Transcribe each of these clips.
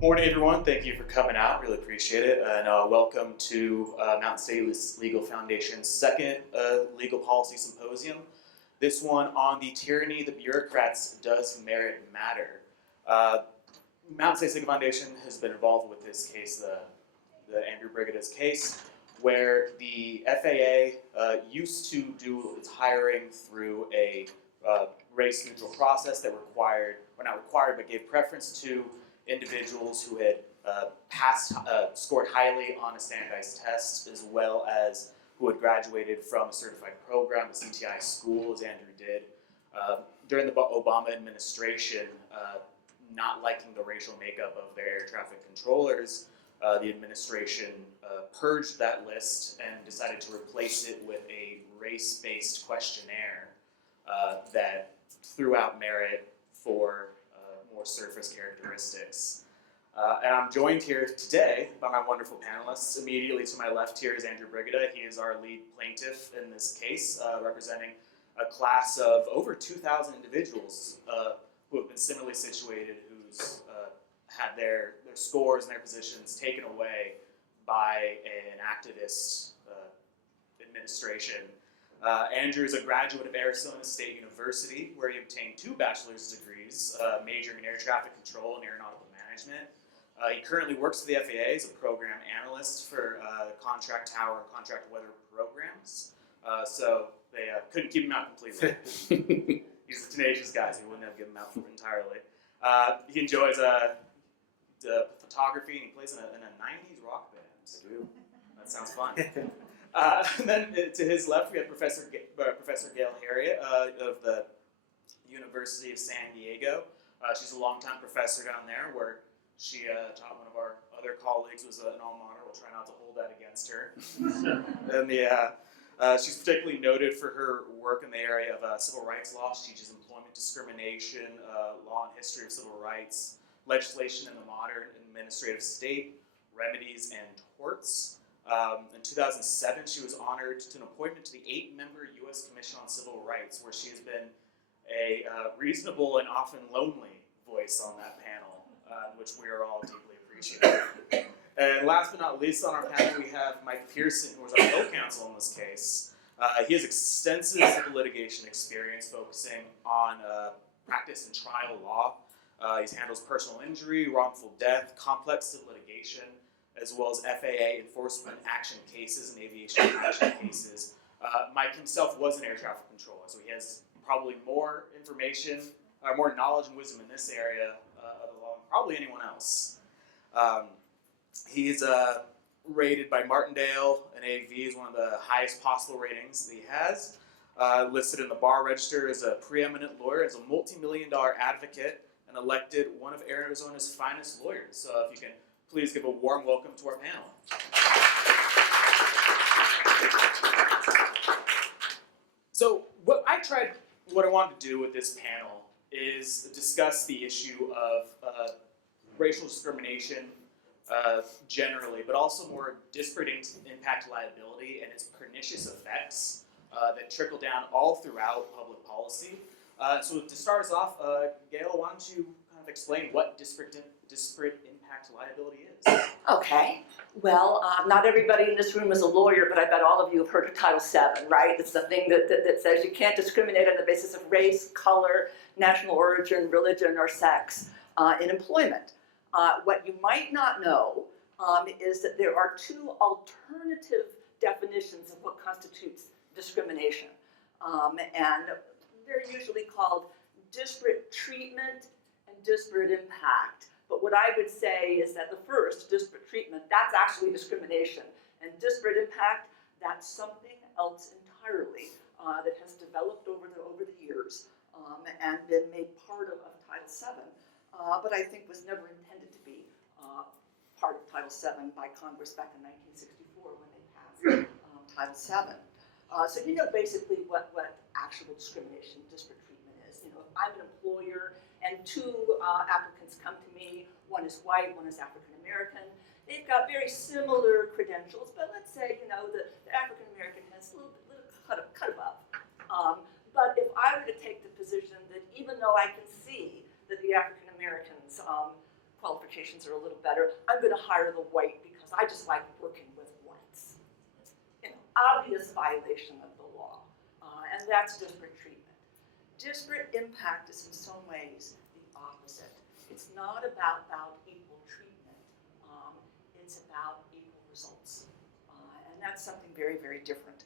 Morning, everyone. Thank you for coming out. Really appreciate it. And welcome to Mountain State Legal Foundation's second legal policy symposium. This one on the tyranny of the bureaucrats, does merit matter? Mountain State Legal Foundation has been involved with this case, the Andrew Brigida's case, where the FAA used to do its hiring through a race-neutral process that required, or not required, but gave preference to individuals who had scored highly on a standardized test, as well as who had graduated from a certified program, a CTI school, as Andrew did. During the Obama administration, not liking the racial makeup of their air traffic controllers, the administration purged that list and decided to replace it with a race-based questionnaire that threw out merit for more surface characteristics. And I'm joined here today by my wonderful panelists. Immediately to my left here is Andrew Brigida. He is our lead plaintiff in this case, representing a class of over 2,000 individuals who have been similarly situated, who's had their scores and their positions taken away by an activist administration. Andrew is a graduate of Arizona State University, where he obtained 2 bachelor's degrees, majoring in air traffic control and aeronautical management. He currently works for the FAA as a program analyst for contract tower and contract weather programs. So they couldn't keep him out completely. He's a tenacious guy, so he wouldn't have given him out entirely. He enjoys the photography, and he plays in a 90s rock band. I do. That sounds fun. And then to his left, we have Professor Gail Harriet of the University of San Diego. She's a longtime professor down there, where she taught one of our other colleagues, was an alma mater. We'll try not to hold that against her. And she's particularly noted for her work in the area of civil rights law. She teaches employment discrimination, law and history of civil rights, legislation in the modern administrative state, remedies and torts. In 2007, she was honored to an appointment to the 8-member U.S. Commission on Civil Rights, where she has been a reasonable and often lonely voice on that panel, which we are all deeply appreciative. And last but not least on our panel, we have Mike Pearson, who was our co-counsel in this case. He has extensive civil litigation experience focusing on practice and trial law. He handles personal injury, wrongful death, complex civil litigation, as well as FAA enforcement action cases and aviation action cases. Mike himself was an air traffic controller, so he has probably more information, or more knowledge and wisdom in this area of the law than probably anyone else. He's rated by Martindale and AV as one of the highest possible ratings that he has. Listed in the Bar Register as a preeminent lawyer, as a multi-million-dollar advocate, and elected one of Arizona's finest lawyers. So if you can please give a warm welcome to our panel. So what I wanted to do with this panel is discuss the issue of racial discrimination generally, but also more disparate impact liability and its pernicious effects that trickle down all throughout public policy. So to start us off, Gail, why don't you kind of explain what disparate impact liability is? Okay. Well, not everybody in this room is a lawyer, but I bet all of you have heard of Title VII, right? It's the thing that says you can't discriminate on the basis of race, color, national origin, religion, or sex in employment. What you might not know is that there are 2 alternative definitions of what constitutes discrimination. And they're usually called disparate treatment and disparate impact. But what I would say is that the first, disparate treatment, that's actually discrimination. And disparate impact, that's something else entirely that has developed over the years and been made part of Title VII, but I think was never intended to be part of Title VII by Congress back in 1964 when they passed Title VII. So you know basically what actual discrimination, disparate treatment is. You know, if I'm an employer and 2 applicants come to me, one is white, one is African American. They've got very similar credentials, but let's say, you know, the African American has a little cut above. But if I were to take the position that even though I can see that the African American's qualifications are a little better. I'm going to hire the white because I just like working with whites. Obvious violation of the law, and that's disparate treatment. Disparate impact is in some ways the opposite. It's not about equal treatment. It's about equal results, and that's something very, very different.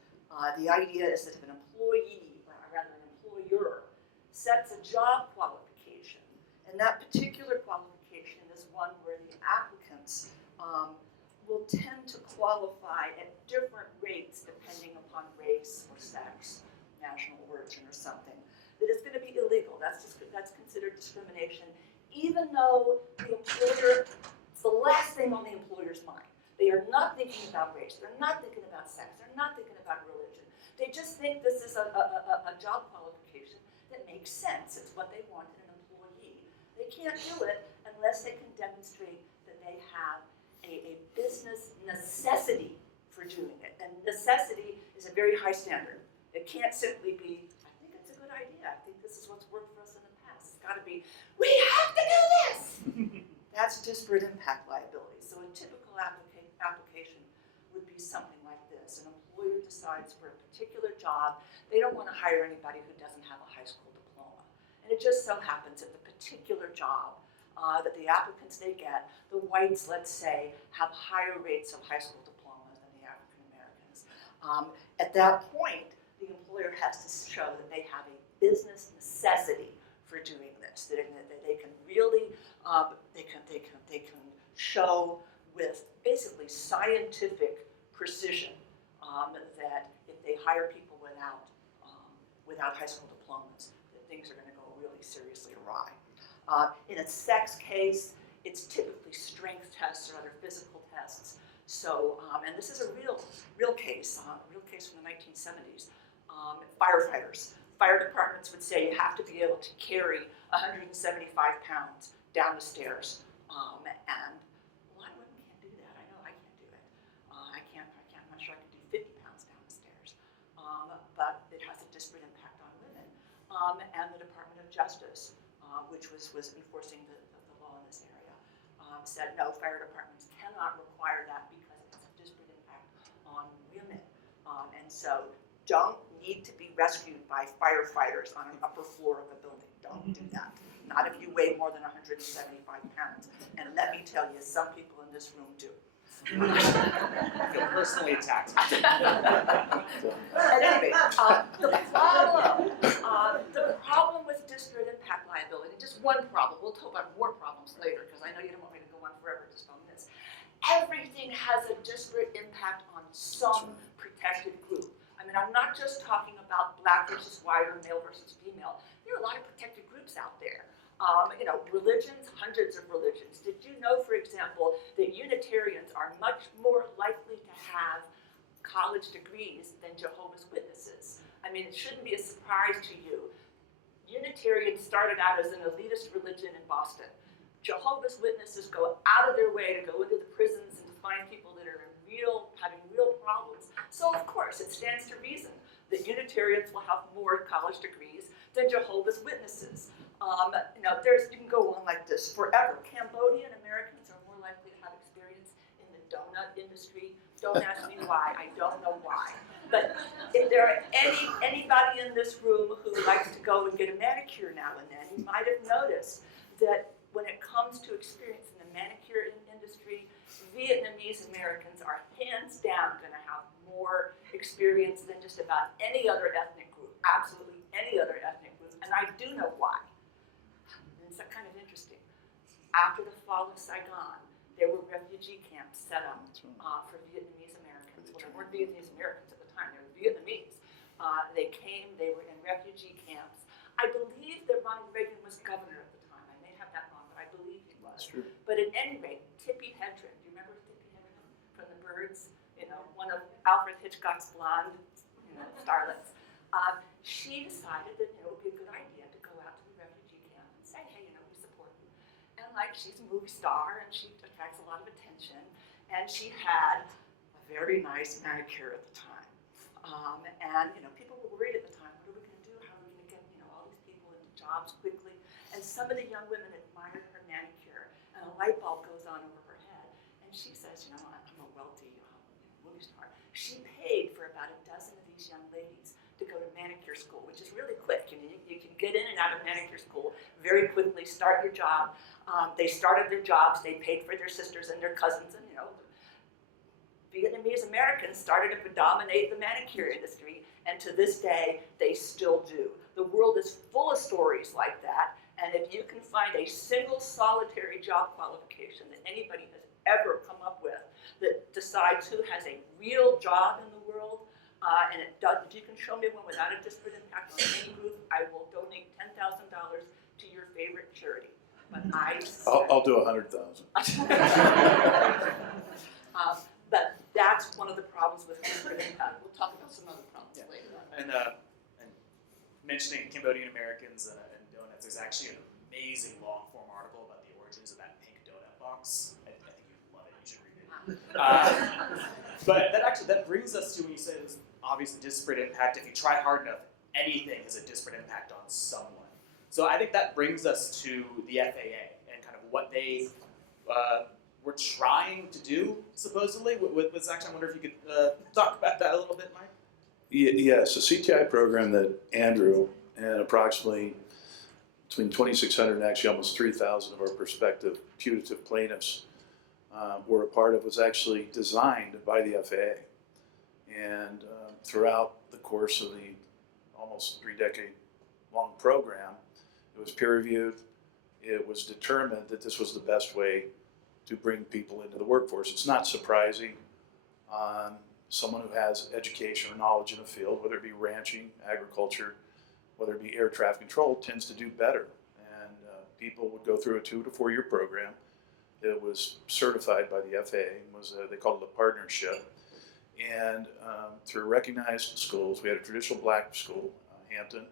The idea is that if an employee, or rather an employer, sets a job qualification, and that particular qualification is one where the applicants will tend to qualify at different rates depending upon race or sex, national origin or something, that it's going to be illegal. That's considered discrimination, even though the employer, it's the last thing on the employer's mind. They are not thinking about race. They're not thinking about sex. They're not thinking about religion. They just think this is a job qualification that makes sense. It's what they want in an employee. They can't do it unless they can demonstrate that they have a business necessity for doing it. And necessity is a very high standard. It can't simply be, I think it's a good idea. I think this is what's worked for us in the past. It's got to be, we have to do this! That's disparate impact liability. So a typical application would be something like this. An employer decides for a particular job, they don't want to hire anybody who doesn't have a high school diploma. And it just so happens that the particular job that the applicants they get, the whites, let's say, have higher rates of high school diplomas than the African Americans. At that point, the employer has to show that they have a business necessity for doing this, that they can really, they can show with basically scientific precision that if they hire people without high school diplomas, that things are going to go really seriously awry. In a sex case, it's typically strength tests or other physical tests. So, and this is a real case from the 1970s. Firefighters. Fire departments would say you have to be able to carry 175 pounds down the stairs. And a lot of women can't do that. I know I can't do it. I'm not sure I could do 50 pounds down the stairs. But it has a disparate impact on women. And the Department of Justice, which was enforcing the law in this area, said no, fire departments cannot require that because it has a disparate impact on women. And so don't need to be rescued by firefighters on an upper floor of a building. Don't do that. Not if you weigh more than 175 pounds. And let me tell you, some people in this room do. I feel personally attacked. At any rate, the problem with disparate impact liability, just one problem, we'll talk about more problems later because I know you don't want me to go on forever just on this. Everything has a disparate impact on some protected group. I mean, I'm not just talking about black versus white or male versus female. There are a lot of protected groups out there. Religions, hundreds of religions. Did you know, for example, that Unitarians are much more likely to have college degrees than Jehovah's Witnesses? I mean, it shouldn't be a surprise to you. Unitarians started out as an elitist religion in Boston. Jehovah's Witnesses go out of their way to go into the prisons and to find people that are having real problems. So, of course, it stands to reason that Unitarians will have more college degrees than Jehovah's Witnesses. You can go on like this forever. Cambodian Americans are more likely to have experience in the donut industry. Don't ask me why. I don't know why. But if there are anybody in this room who likes to go and get a manicure now and then, you might have noticed that when it comes to experience in the manicure industry, Vietnamese Americans are hands down going to have more experience than just about any other ethnic group, absolutely any other ethnic group, and I do know why. And it's kind of interesting. After the fall of Saigon, there were refugee camps set up for Vietnamese Americans. Well, they weren't Vietnamese Americans at the time, they were Vietnamese. They came, they were in refugee camps. I believe that Ronald Reagan was governor at the time. I may have that wrong, but I believe he was. That's true. But at any rate, Tippi Hedren, do you remember Tippi Hedren from The Birds? One of Alfred Hitchcock's blonde, starlets. She decided that it would be a good idea to go out to the refugee camp and say, hey, we support you. And she's a movie star and she attracts a lot of attention. And she had a very nice manicure at the time. And people were worried at the time, what are we going to do? How are we going to get all these people into jobs quickly? And some of the young women admired her manicure. And and a light bulb goes on over her head. And she says, you know, I'm a wealthy movie star. She paid for about a dozen of these young ladies to go to manicure school, which is really quick. You can get in and out of manicure school very quickly, start your job. They started their jobs, they paid for their sisters and their cousins, and Vietnamese Americans started to dominate the manicure industry, and to this day, they still do. The world is full of stories like that, and if you can find a single solitary job qualification that anybody has ever come up with that decides who has a real job in the world, and it does, if you can show me one without a disparate impact on any group, I will donate $10,000 to your favorite charity. But I'll do 100,000. But that's one of the problems with disparate impact. We'll talk about some other problems later on. And mentioning Cambodian Americans and donuts, there's actually an amazing long-form article about the origins of that pink donut box. I think you'd love it. You should read it. But that brings us to when you said it's obviously disparate impact. If you try hard enough, anything has a disparate impact on someone. So I think that brings us to the FAA and kind of what they were trying to do, supposedly, with this action. I wonder if you could talk about that a little bit, Mike? Yes, a CTI program that Andrew and approximately between 2,600 and actually almost 3,000 of our prospective putative plaintiffs were a part of was actually designed by the FAA. And throughout the course of the almost 3-decade-long program, it was peer-reviewed. It was determined that this was the best way to bring people into the workforce. It's not surprising. Someone who has education or knowledge in a field, whether it be ranching, agriculture, whether it be air traffic control, tends to do better. And people would go through a 2 to 4 year program. It was certified by the FAA. They called it a partnership. And through recognized schools, we had a traditional black school, Hampton,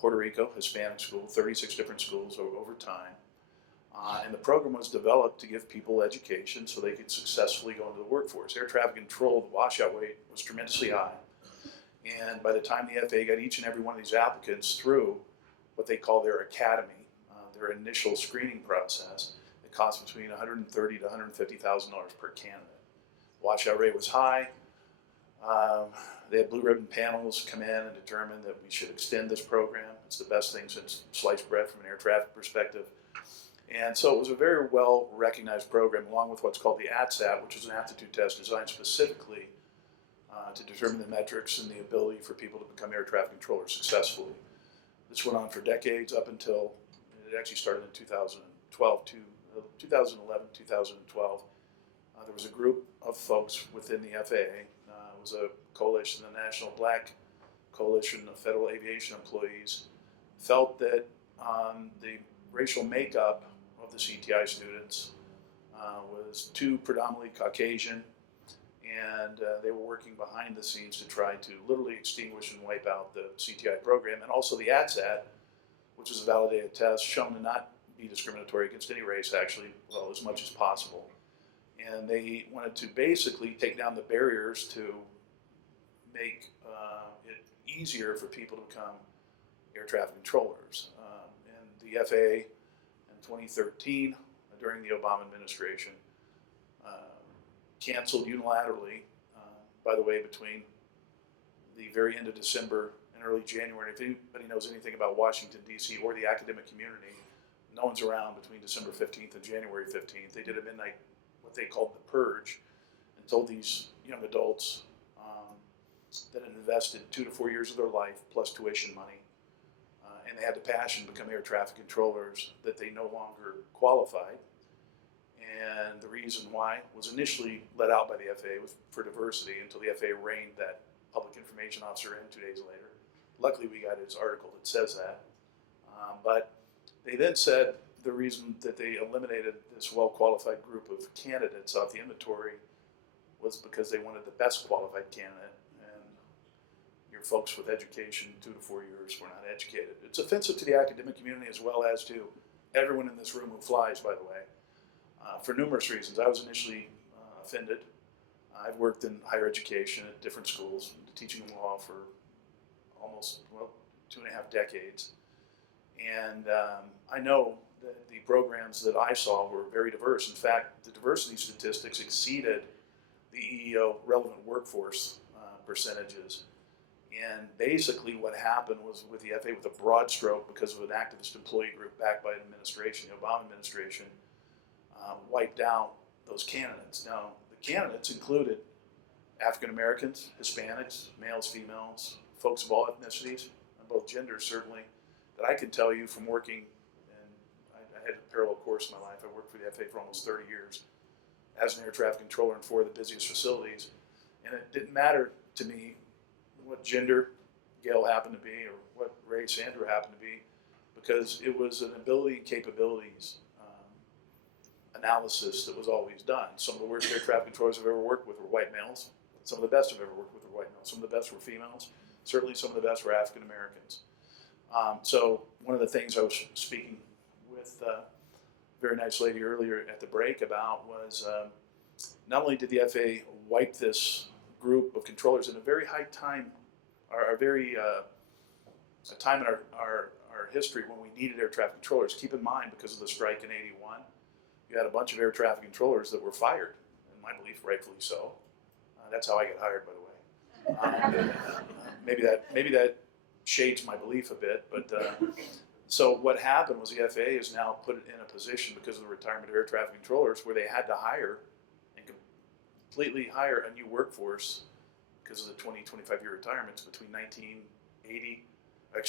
Puerto Rico, Hispanic school, 36 different schools over time. And the program was developed to give people education so they could successfully go into the workforce. Air traffic control, the washout rate was tremendously high. And by the time the FAA got each and every one of these applicants through what they call their academy, their initial screening process, it cost between $130,000 to $150,000 per candidate. Washout rate was high. They had blue ribbon panels come in and determine that we should extend this program. It's the best thing since sliced bread from an air traffic perspective. And so it was a very well recognized program, along with what's called the ATSAT, which is an aptitude test designed specifically to determine the metrics and the ability for people to become air traffic controllers successfully. This went on for decades up until it actually started in 2011, 2012. There was a group of folks within the FAA. It was a coalition, the National Black Coalition of Federal Aviation Employees, felt that the racial makeup of the CTI students was too predominantly Caucasian, and they were working behind the scenes to try to literally extinguish and wipe out the CTI program, and also the ATSAT, which is a validated test shown to not be discriminatory against any race, actually, well, as much as possible. And they wanted to basically take down the barriers to make it easier for people to become air traffic controllers. And the FAA in 2013, during the Obama administration, canceled unilaterally, by the way, between the very end of December and early January. If anybody knows anything about Washington, D.C. or the academic community, no one's around between December 15th and January 15th. They did a midnight, what they called the purge, and told these young adults that had invested 2 to 4 years of their life plus tuition money, and they had the passion to become air traffic controllers, that they no longer qualified. And the reason why was initially let out by the FAA was for diversity, until the FAA reined that public information officer in 2 days later. Luckily, we got his article that says that. But they then said the reason that they eliminated this well-qualified group of candidates off the inventory was because they wanted the best qualified candidate, and your folks with education 2 to 4 years were not educated. It's offensive to the academic community as well as to everyone in this room who flies, by the way, for numerous reasons. I was initially offended. I've worked in higher education at different schools, teaching law for almost, 2.5 decades. And I know that the program programs that I saw were very diverse. In fact, the diversity statistics exceeded the EEO relevant workforce percentages. And basically what happened was with the FAA, with a broad stroke, because of an activist employee group backed by an administration, the Obama administration, wiped out those candidates. Now, the candidates included African Americans, Hispanics, males, females, folks of all ethnicities, and both genders certainly, that I can tell you from working, and I had a parallel course in my life. I worked for the FAA for almost 30 years as an air traffic controller in 4 of the busiest facilities. And it didn't matter to me what gender Gail happened to be or what race Andrew happened to be, because it was an ability and capabilities analysis that was always done. Some of the worst air traffic controllers I've ever worked with were white males. Some of the best I've ever worked with were white males. Some of the best were females. Certainly some of the best were African Americans. So one of the things I was speaking with a very nice lady earlier at the break about was not only did the FAA wipe this group of controllers in a very high time, or a time in our history when we needed air traffic controllers. Keep in mind, because of the strike in '81, you had a bunch of air traffic controllers that were fired, in my belief, rightfully so. That's how I got hired, by the way. Maybe that shades my belief a bit, but so what happened was the FAA has now put it in a position, because of the retirement of air traffic controllers, where they had to hire and completely hire a new workforce because of the 25-year retirements between 1990 to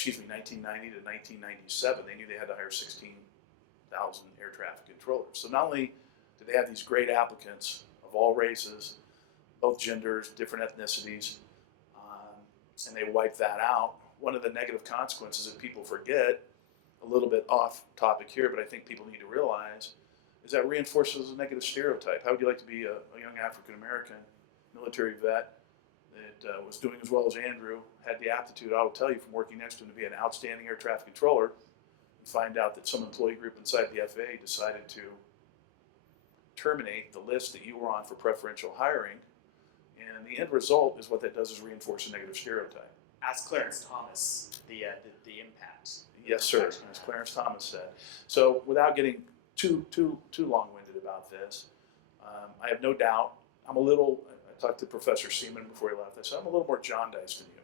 1997. They knew they had to hire 16,000 air traffic controllers. So not only did they have these great applicants of all races, both genders, different ethnicities, and they wiped that out. One of the negative consequences that people forget, a little bit off topic here, but I think people need to realize, is that reinforces a negative stereotype. How would you like to be a young African American military vet that was doing as well as Andrew, had the aptitude, I will tell you from working next to him, to be an outstanding air traffic controller, and find out that some employee group inside the FAA decided to terminate the list that you were on for preferential hiring, and the end result is what that does is reinforce a negative stereotype. Ask Clarence Thomas the impact. Yes, sir, as Clarence Thomas said. So without getting too long-winded about this, I have no doubt, I talked to Professor Seaman before he left. I said, I'm a little more jaundiced than you.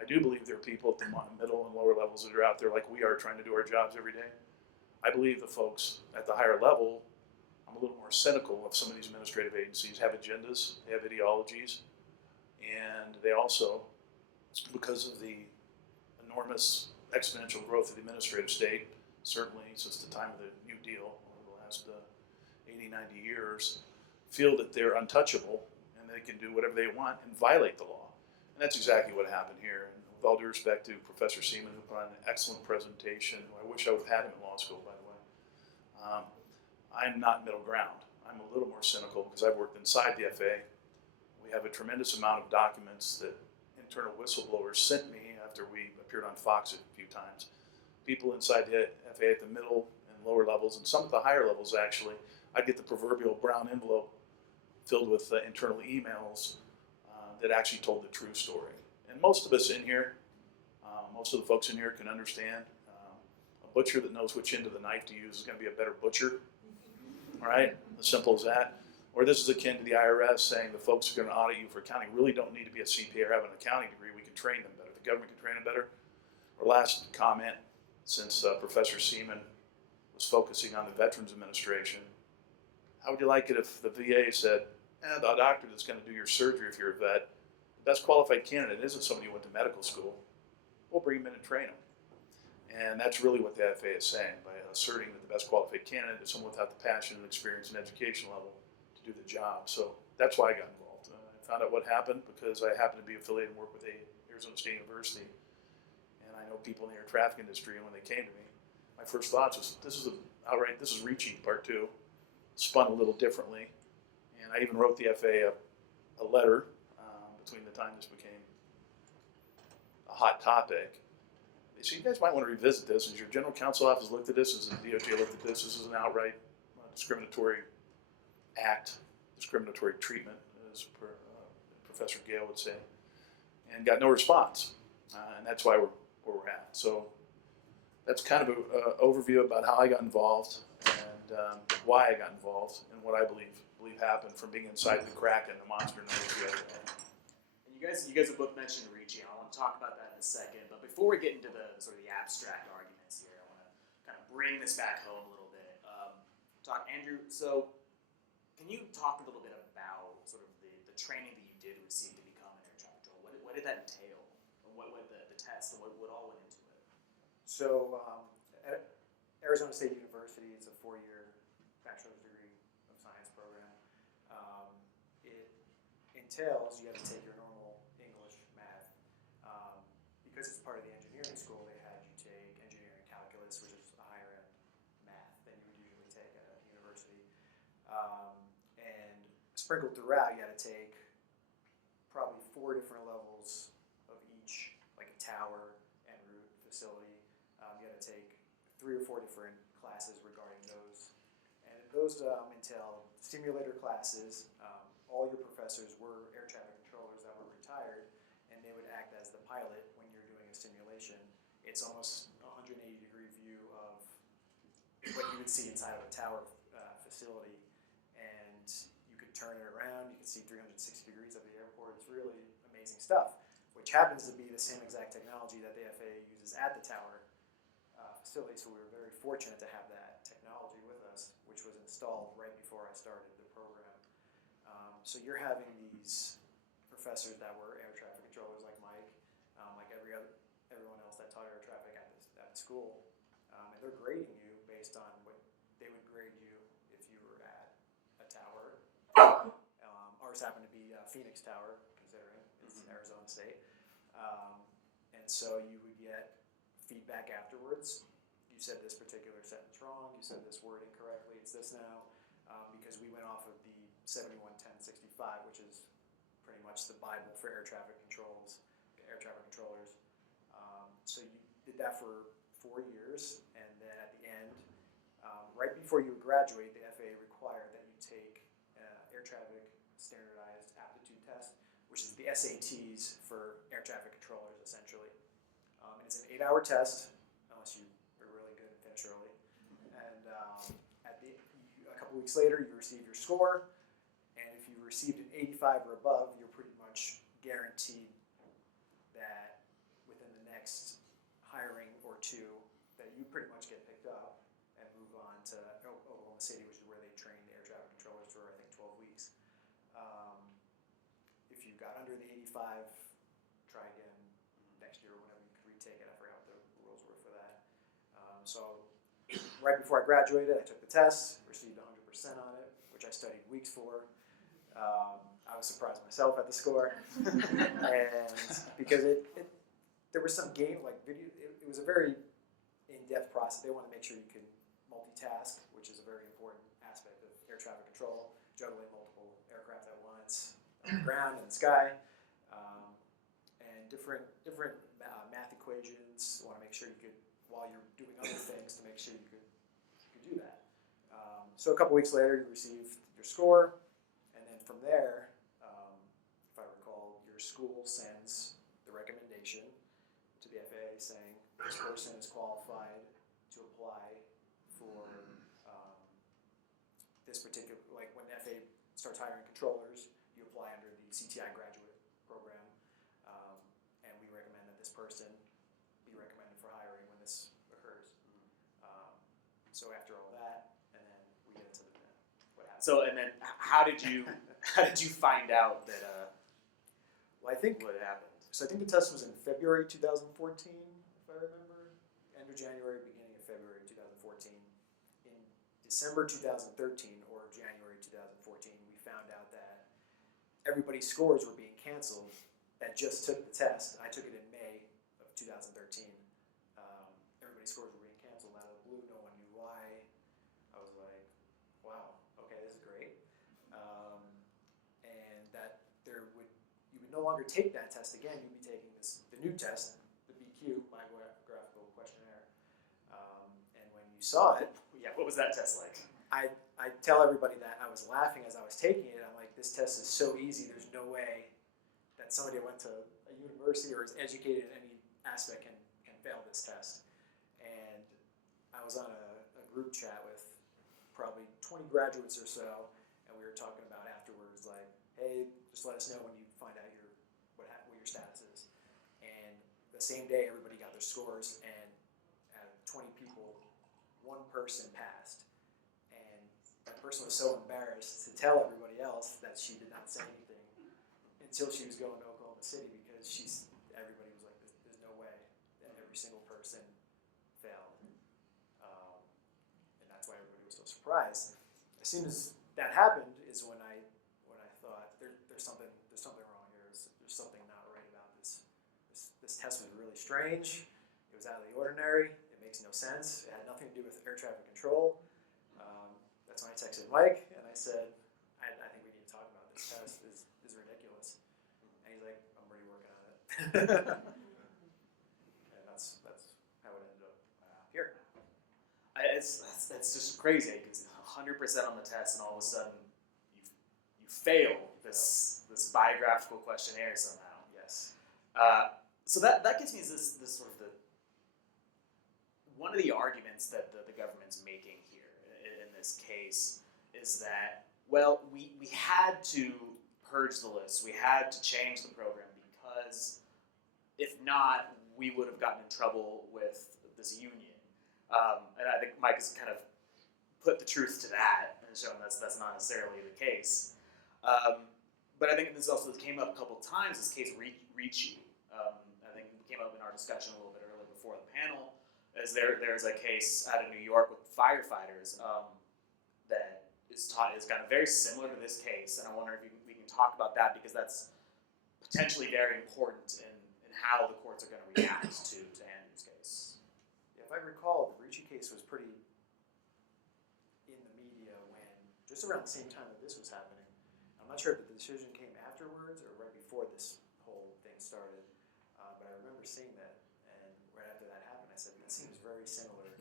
I do believe there are people at the middle and lower levels that are out there like we are, trying to do our jobs every day. I believe the folks at the higher level, I'm a little more cynical of some of these administrative agencies, have agendas, they have ideologies, and they also, because of the enormous exponential growth of the administrative state, certainly since the time of the New Deal over the last 80, 90 years, feel that they're untouchable and they can do whatever they want and violate the law. And that's exactly what happened here. And with all due respect to Professor Seaman, who put on an excellent presentation, who I wish I would have had him in law school, by the way, I'm not middle ground. I'm a little more cynical because I've worked inside the FAA. We have a tremendous amount of documents that internal whistleblowers sent me after we appeared on Fox a few times. People inside the FAA at the middle and lower levels, and some at the higher levels actually, I'd get the proverbial brown envelope filled with internal emails that actually told the true story. And most of us in here, most of the folks in here can understand a butcher that knows which end of the knife to use is going to be a better butcher. All right, as simple as that. Or this is akin to the IRS saying the folks who are going to audit you for accounting really don't need to be a CPA or have an accounting degree. We can train them better. The government can train them better. Our last comment, since Professor Seaman was focusing on the Veterans Administration, how would you like it if the VA said, the doctor that's going to do your surgery if you're a vet, the best qualified candidate isn't somebody who went to medical school. We'll bring him in and train him. And that's really what the FAA is saying by asserting that the best qualified candidate is someone without the passion and experience and education level to do the job. So that's why I got involved. I found out what happened because I happen to be affiliated and work with Arizona State University. And I know people in the air traffic industry, and when they came to me, my first thoughts was, this is reaching part 2, spun a little differently. And I even wrote the FAA a letter between the time this became a hot topic. They said, you guys might want to revisit this. As your general counsel office looked at this, as the DOJ looked at this, this is an outright discriminatory act, discriminatory treatment, as Professor Gale would say, and got no response. And that's why we're at. So that's kind of an overview about how I got involved. And why I got involved and what I believe happened from being inside the crack in the monster nose the other day. And you guys have both mentioned reaching. I want to talk about that in a second. But before we get into the sort of the abstract arguments here, I want to kind of bring this back home a little bit. Andrew, so can you talk a little bit about sort of the training that you did receive to become an air traffic controller? What did that entail? Or what the test and what all went into it? So at Arizona State University, it's a 4-year bachelor's degree of science program. It entails you have to take your normal English, math. Because it's part of the engineering school, they had you take engineering calculus, which is a higher end math than you would usually take at a university. And sprinkled throughout, you had to take probably 4 different levels of each, like a tower en route facility. You had to take 3 or 4 different classes regarding those. And those entail simulator classes. All your professors were air traffic controllers that were retired, and they would act as the pilot when you're doing a simulation. It's almost a 180-degree view of what you would see inside of a tower facility. And you could turn it around. You could see 360 degrees of the airport. It's really amazing stuff, which happens to be the same exact technology that the FAA uses at the tower facility. So we were very fortunate to have that technology with us, which was installed right before I started the program. So you're having these professors that were air traffic controllers like Mike, like everyone else that taught air traffic at the school, and they're grading you based on what they would grade you if you were at a tower. Ours happened to be Phoenix Tower, considering it's Arizona State, and so you would get feedback afterwards. You said this particular sentence wrong. You said this word incorrectly. It's this now, because we went off of the 711065, which is pretty much the Bible for air traffic controllers. So you did that for 4 years, and then at the end, right before you graduate, the FAA required that you take air traffic standardized aptitude test, which is the SATs for air traffic controllers, essentially. And it's an 8-hour test, unless you are really good and finish early. And a couple weeks later, you receive your score. And if you received an 85 or above, you're pretty much guaranteed that within the next hiring or 2, that you pretty much get picked up and move on to Oklahoma City, which is where they trained air traffic controllers for, I think, 12 weeks. If you got under the 85, try again next year or whenever you could retake it. I forgot what the rules were for that. So right before I graduated, I took the test, received 100% on it, which I studied weeks for. I was surprised myself at the score, and because there was some game like video. It was a very in-depth process. They want to make sure you can multitask, which is a very important aspect of air traffic control, juggling multiple aircraft at once on the ground and the sky, and different math equations. You want to make sure you could, while you're doing other things, to make sure you could do that. So a couple weeks later, you received your score. And then from there, if I recall, your school sends the recommendation to the FAA saying this person is qualified to apply for this particular, like when the FAA starts hiring controllers, you apply under the CTI graduate program, and we recommend that this person be recommended for hiring when this occurs. So after all that, and then we get into what happened. So, and then how did you find out that Well, I think what happened? So I think the test was in February 2014, if I remember. End of January, beginning of February 2014. In December 2013 or January 2014, we found out that everybody's scores were being canceled that just took the test. I took it in May of 2013. Everybody's scores were being canceled out of the blue. No one knew why. I was like, wow, okay, this is great. And that you would no longer take that test again. You'd be taking the new test, the BQ, biographical questionnaire. And when you saw it, Yeah, what was that test like? I tell everybody that I was laughing as I was taking it. I'm like, this test is so easy. There's no way that somebody that went to a university or is educated in any aspect can fail this test. And I was on a group chat with probably 20 graduates or so, and we were talking about afterwards, like, hey, just let us know when you find out what your status is. And the same day, everybody got their scores, and out of 20 people, one person passed. And that person was so embarrassed to tell everybody else that she did not say anything until she was going to Oklahoma City, because everybody was like, there's no way that every single person failed. And that's why everybody was so surprised. As soon as that happened is when I thought there's something wrong here. There's something not right about this. This test was really strange. It was out of the ordinary. It makes no sense. It had nothing to do with air traffic control. That's when I texted Mike and I said, I think we need to talk about this test. Is ridiculous. And he's like, I'm already working on it. And that's how it ended up here. It's just crazy because 100% on the test, and all of a sudden you fail this biographical questionnaire somehow. Yes. So that gets me this sort of one of the arguments that the government's making here in this case is that, well, we had to purge the list, we had to change the program because if not, we would have gotten in trouble with this union. And I think Mike has kind of put the truth to that and shown that's not necessarily the case. But I think this also came up a couple of times, this case Ricci. I think it came up in our discussion a little bit earlier before the panel, as there's a case out of New York with firefighters that is kind of very similar to this case, and I wonder if we can talk about that, because that's potentially very important in how the courts are going to react to Andrew's case. Yeah, if I recall, the Ricci case was pretty in the media when, just around the same time that this was happening. I'm not sure if the decision came afterwards or right before this whole thing started, but I remember seeing that, and right after that happened, I said, that seems very similar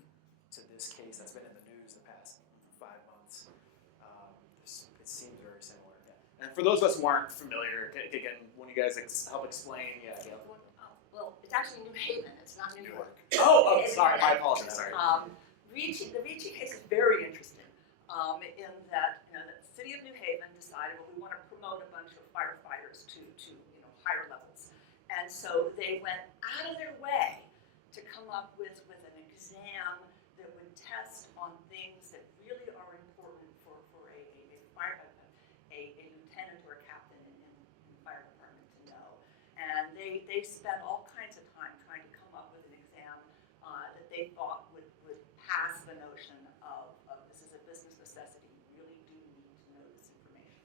to this case that's been in the news the past 5 months. It seems very similar. Yeah. And for those of us who aren't familiar, again, when you guys help explain, yeah. Well, it's actually New Haven, it's not New York. Oh, sorry, my apologies, sorry. The Ricci case is very interesting in that the city of New Haven decided, well, we want to promote a bunch of firefighters to higher levels. And so they went out of their way to come up with an exam that would test on things that really are important for a lieutenant or a captain in the fire department to know. And they spent all kinds of time trying to come up with an exam that they thought would pass the notion of this is a business necessity. You really do need to know this information.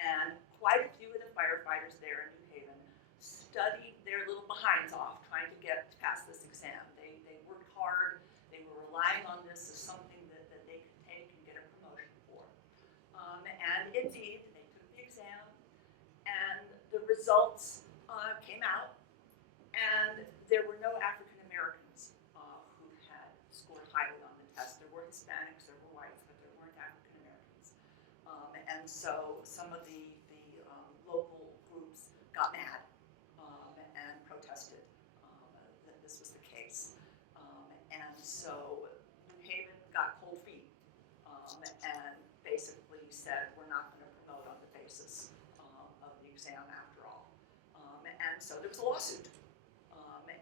And quite a few of the firefighters there in New Haven studied their little behinds off trying to get past this exam. They worked hard. They were relying on this as something that they could take and get a promotion for. And indeed, they took the exam, and the results came out, and there were no African Americans who had scored highly on the test. There were Hispanics, there were whites, but there weren't African Americans. And so some of the local groups got mad and protested that this was the case. And so New Haven got cold feet and basically said, we're not going to promote on the basis of the exam after all. And so there was a lawsuit.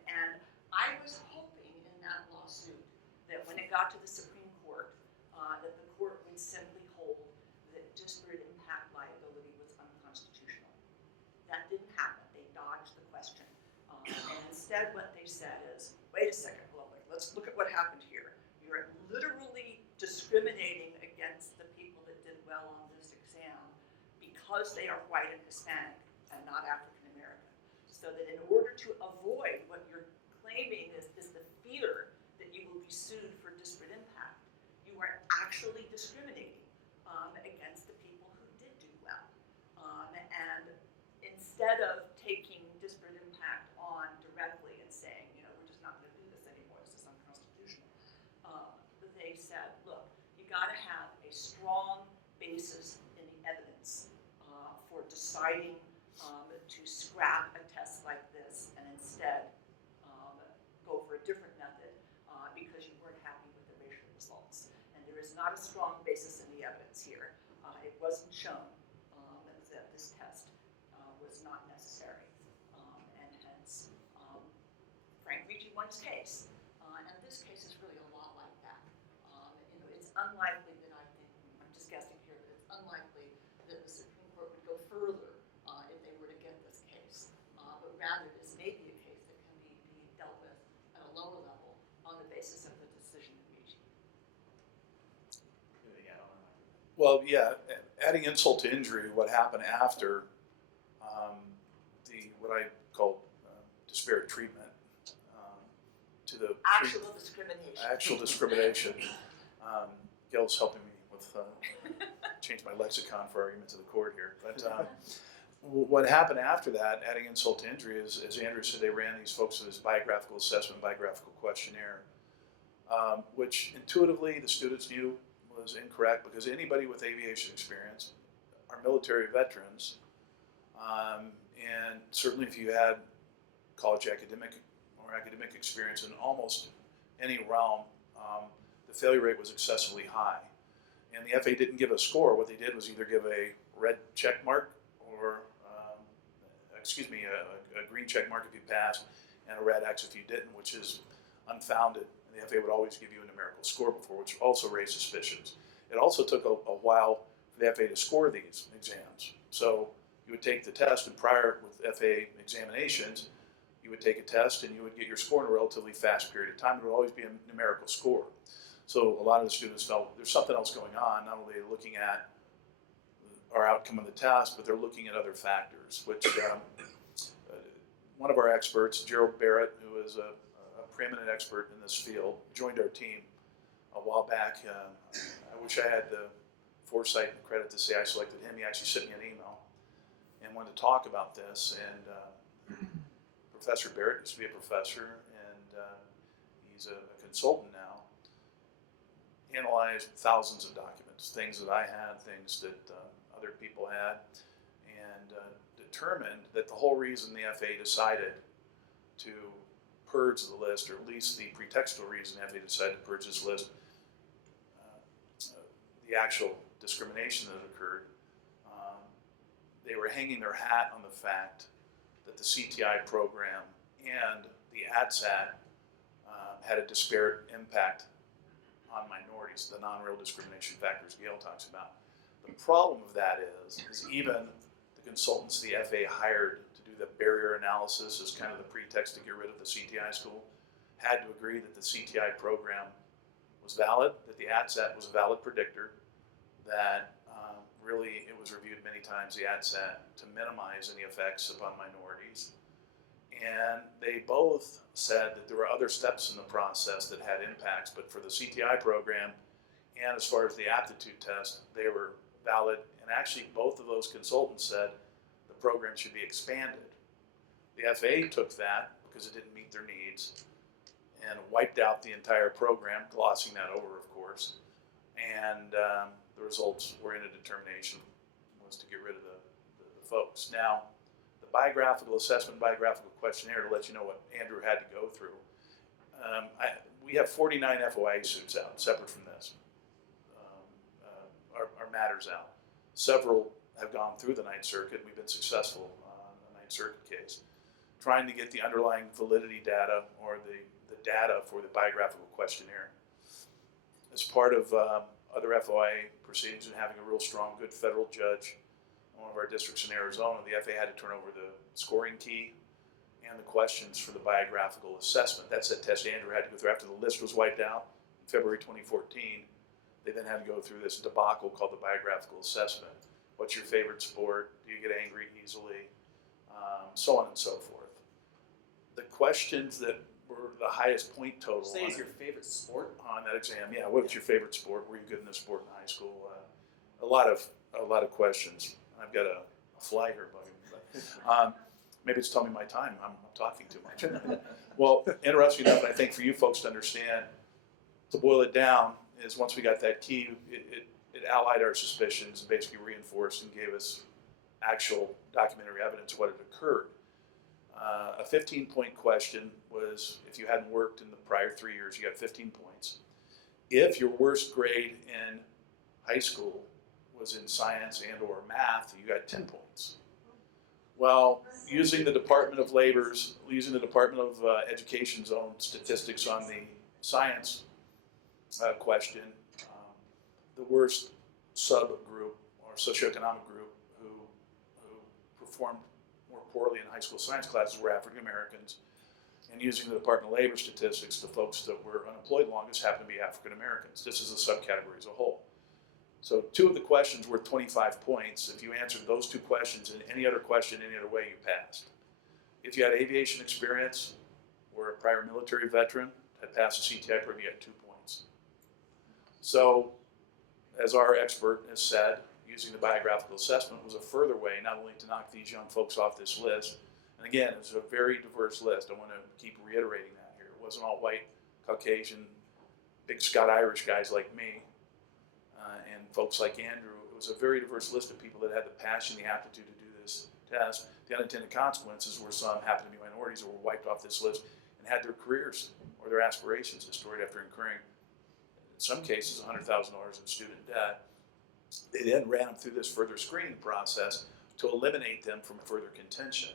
And I was hoping in that lawsuit that when it got to the Supreme Court, that the court would simply hold that disparate impact liability was unconstitutional. That didn't happen. They dodged the question. And instead what they said is, wait a second, let's look at what happened here. You're literally discriminating against the people that did well on this exam because they are white and Hispanic and not African American. So that in order to avoid what you're claiming is the fear that you will be sued for disparate impact, you are actually discriminating against the people who did do well. And instead of taking disparate impact on directly and saying, we're just not going to do this anymore, this is unconstitutional, they said, look, you got to have a strong basis in the evidence for deciding to scrap a test like this and instead go for a different method because you weren't happy with the racial results. And there is not a strong basis in the the evidence here. It wasn't shown that this test was not necessary, and hence Frank Ricci won his case. And this case is really a lot like that. It's unlikely that I think, I'm just guessing here, but it's unlikely that the Supreme Court would go further if they were to get this case. But rather, this may be a case that can be dealt with at a lower level on the basis of the decision of Ricci. Well, yeah, adding insult to injury, what happened after what I call disparate treatment to the Actual discrimination. actual discrimination. Gail's helping me with change my lexicon for argument to the court here. But what happened after that, adding insult to injury, is, as Andrew said, they ran these folks through this biographical assessment, biographical questionnaire, which intuitively the students knew was incorrect, because anybody with aviation experience are military veterans, and certainly if you had college academic experience in almost any realm, the failure rate was excessively high. And the FAA didn't give a score. What they did was either give a red check mark or, a green check mark if you passed and a red X if you didn't, which is unfounded. And the FAA would always give you a numerical score before, which also raised suspicions. It also took a while for the FAA to score these exams. So you would take the test, and prior with FAA examinations, you would take a test and you would get your score in a relatively fast period of time. It would always be a numerical score. So a lot of the students felt there's something else going on. Not only are they looking at our outcome of the test, but they're looking at other factors, which one of our experts, Gerald Barrett, who is a preeminent expert in this field, joined our team a while back. I wish I had the foresight and the credit to say I selected him. He actually sent me an email and wanted to talk about this. And Professor Barrett used to be a professor, and he's a consultant now. Analyzed thousands of documents, things that I had, things that other people had, and determined that the whole reason the FAA decided to purge the list, or at least the pretextual reason the FAA decided to purge this list, the actual discrimination that occurred, they were hanging their hat on the fact that the CTI program and the ADSAT had a disparate impact on minorities, the non-real discrimination factors Gail talks about. The problem of that is even the consultants the FAA hired to do the barrier analysis as kind of the pretext to get rid of the CTI school had to agree that the CTI program was valid, that the ADSAT was a valid predictor, that really it was reviewed many times, the ADSAT, to minimize any effects upon minorities. And they both said that there were other steps in the process that had impacts, but for the CTI program and as far as the aptitude test, they were valid. And actually both of those consultants said the program should be expanded. The FAA took that because it didn't meet their needs and wiped out the entire program, glossing that over, of course. And the results were in a determination was to get rid of the folks. Now, the biographical assessment, biographical questionnaire, to let you know what Andrew had to go through. We have 49 FOIA suits out, separate from this. Our matters out. Several have gone through the Ninth Circuit. We've been successful on the Ninth Circuit case, trying to get the underlying validity data or the data for the biographical questionnaire. As part of other FOIA proceedings and having a real strong, good federal judge in one of our districts in Arizona, the FAA had to turn over the scoring key and the questions for the biographical assessment. That's the test Andrew had to go through after the list was wiped out in February 2014. They then had to go through this debacle called the biographical assessment. What's your favorite sport? Do you get angry easily? So on and so forth. The questions that were the highest point total Say is your favorite sport? on that exam. Yeah, what was your favorite sport? Were you good in this sport in high school? A lot of questions. I've got a fly here bugging me. But, maybe it's telling me my time. I'm talking too much. Well, interesting enough, I think for you folks to understand, to boil it down, is once we got that key, it allied our suspicions and basically reinforced and gave us actual documentary evidence of what had occurred. A 15-point question was if you hadn't worked in the prior 3 years, you got 15 points. If your worst grade in high school was in science and or math, you got 10 points. Well, using the Department of Education's own statistics on the science question, the worst subgroup or socioeconomic group who performed more poorly in high school science classes were African Americans. And using the Department of Labor statistics, the folks that were unemployed longest happened to be African Americans. This is a subcategory as a whole. So 2 of the questions were 25 points. If you answered those 2 questions and any other question any other way, you passed. If you had aviation experience or a prior military veteran that passed the CTI program, you had 2 points. So, as our expert has said, using the biographical assessment was a further way not only to knock these young folks off this list, and again, it's a very diverse list. I want to keep reiterating that here. It wasn't all white, Caucasian, big Scott Irish guys like me, and folks like Andrew. It was a very diverse list of people that had the passion, the aptitude to do this test. The unintended consequences were some happened to be minorities who were wiped off this list and had their careers or their aspirations destroyed after incurring, in some cases, $100,000 in student debt. They then ran them through this further screening process to eliminate them from further contention.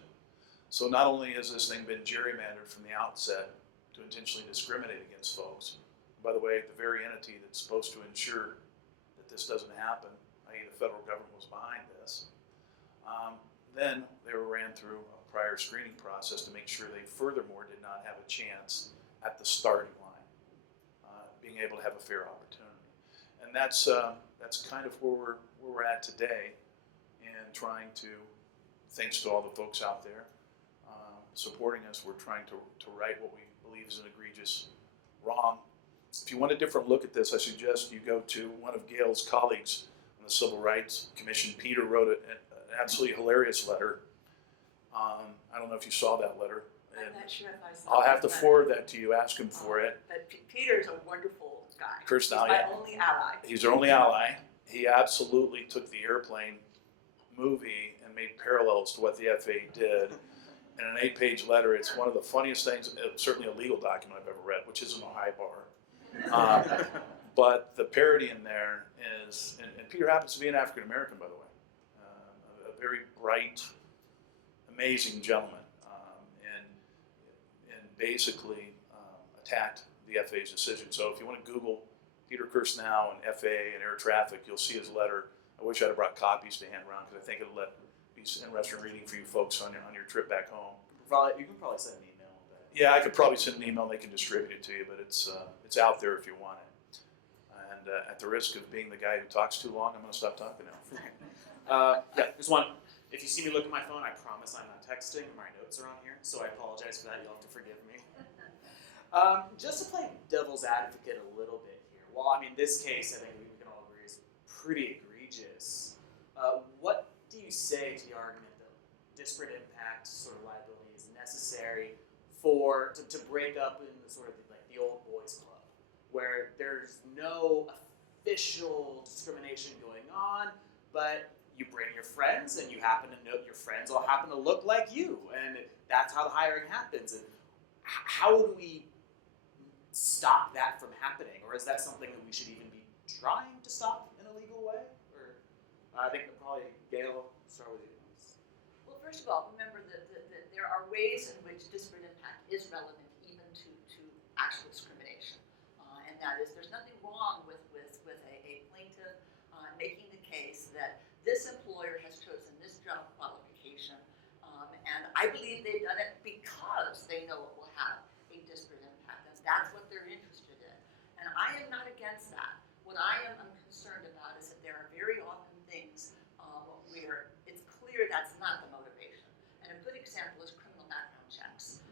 So not only has this thing been gerrymandered from the outset to intentionally discriminate against folks, by the way, the very entity that's supposed to ensure that this doesn't happen, i.e. the federal government was behind this, then they were ran through a prior screening process to make sure they furthermore did not have a chance at the starting line, being able to have a fair opportunity. And that's kind of where we're at today, and trying to, thanks to all the folks out there supporting us, we're trying to right what we believe is an egregious wrong. If you want a different look at this, I suggest you go to one of Gail's colleagues on the Civil Rights Commission. Peter wrote an absolutely hilarious letter. I don't know if you saw that letter. I'm not sure if I saw I'll have to that. forward that to you, ask him for it. But Peter's a wonderful guy. Chris, He's now, my yeah. only ally. He's our only ally. He absolutely took the airplane movie and made parallels to what the FAA did. In an 8-page letter, it's one of the funniest things, certainly a legal document I've ever read, which isn't a high bar. But the parody in there is, and Peter happens to be an African American, by the way, a very bright, amazing gentleman, and basically attacked the FAA's decision. So if you want to Google Peter Kirsnow and FAA and air traffic, you'll see his letter. I wish I'd have brought copies to hand around, because I think it'll be interesting reading for you folks on your trip back home. You can probably send an email. Yeah, I could probably send an email and they can distribute it to you, but it's out there if you want it. And at the risk of being the guy who talks too long, I'm going to stop talking now. Yeah, just one. If you see me look at my phone, I promise I'm not texting. My notes are on here, so I apologize for that. You'll have to forgive me. Just to play devil's advocate a little bit here. Well, I mean, this case, I think we can all agree, is pretty egregious. What do you say to the argument that disparate impact sort of liability is necessary to break up in the sort of like the old boys club, where there's no official discrimination going on, but you bring your friends and you happen to know your friends all happen to look like you, and that's how the hiring happens. And how do we stop that from happening, or is that something that we should even be trying to stop in a legal way? Or I think probably Gail, start with you. Well, first of all, remember that there are ways in which disparate impact is relevant even to actual discrimination. And that is, there's nothing wrong with a plaintiff making the case that this employer has chosen this job qualification, and I believe they've done it because they know it will have a disparate impact, and that's what they're interested in. And I am not against that. What I am concerned about is that there are very often things where it's clear that's not the motivation. And a good example is criminal background checks.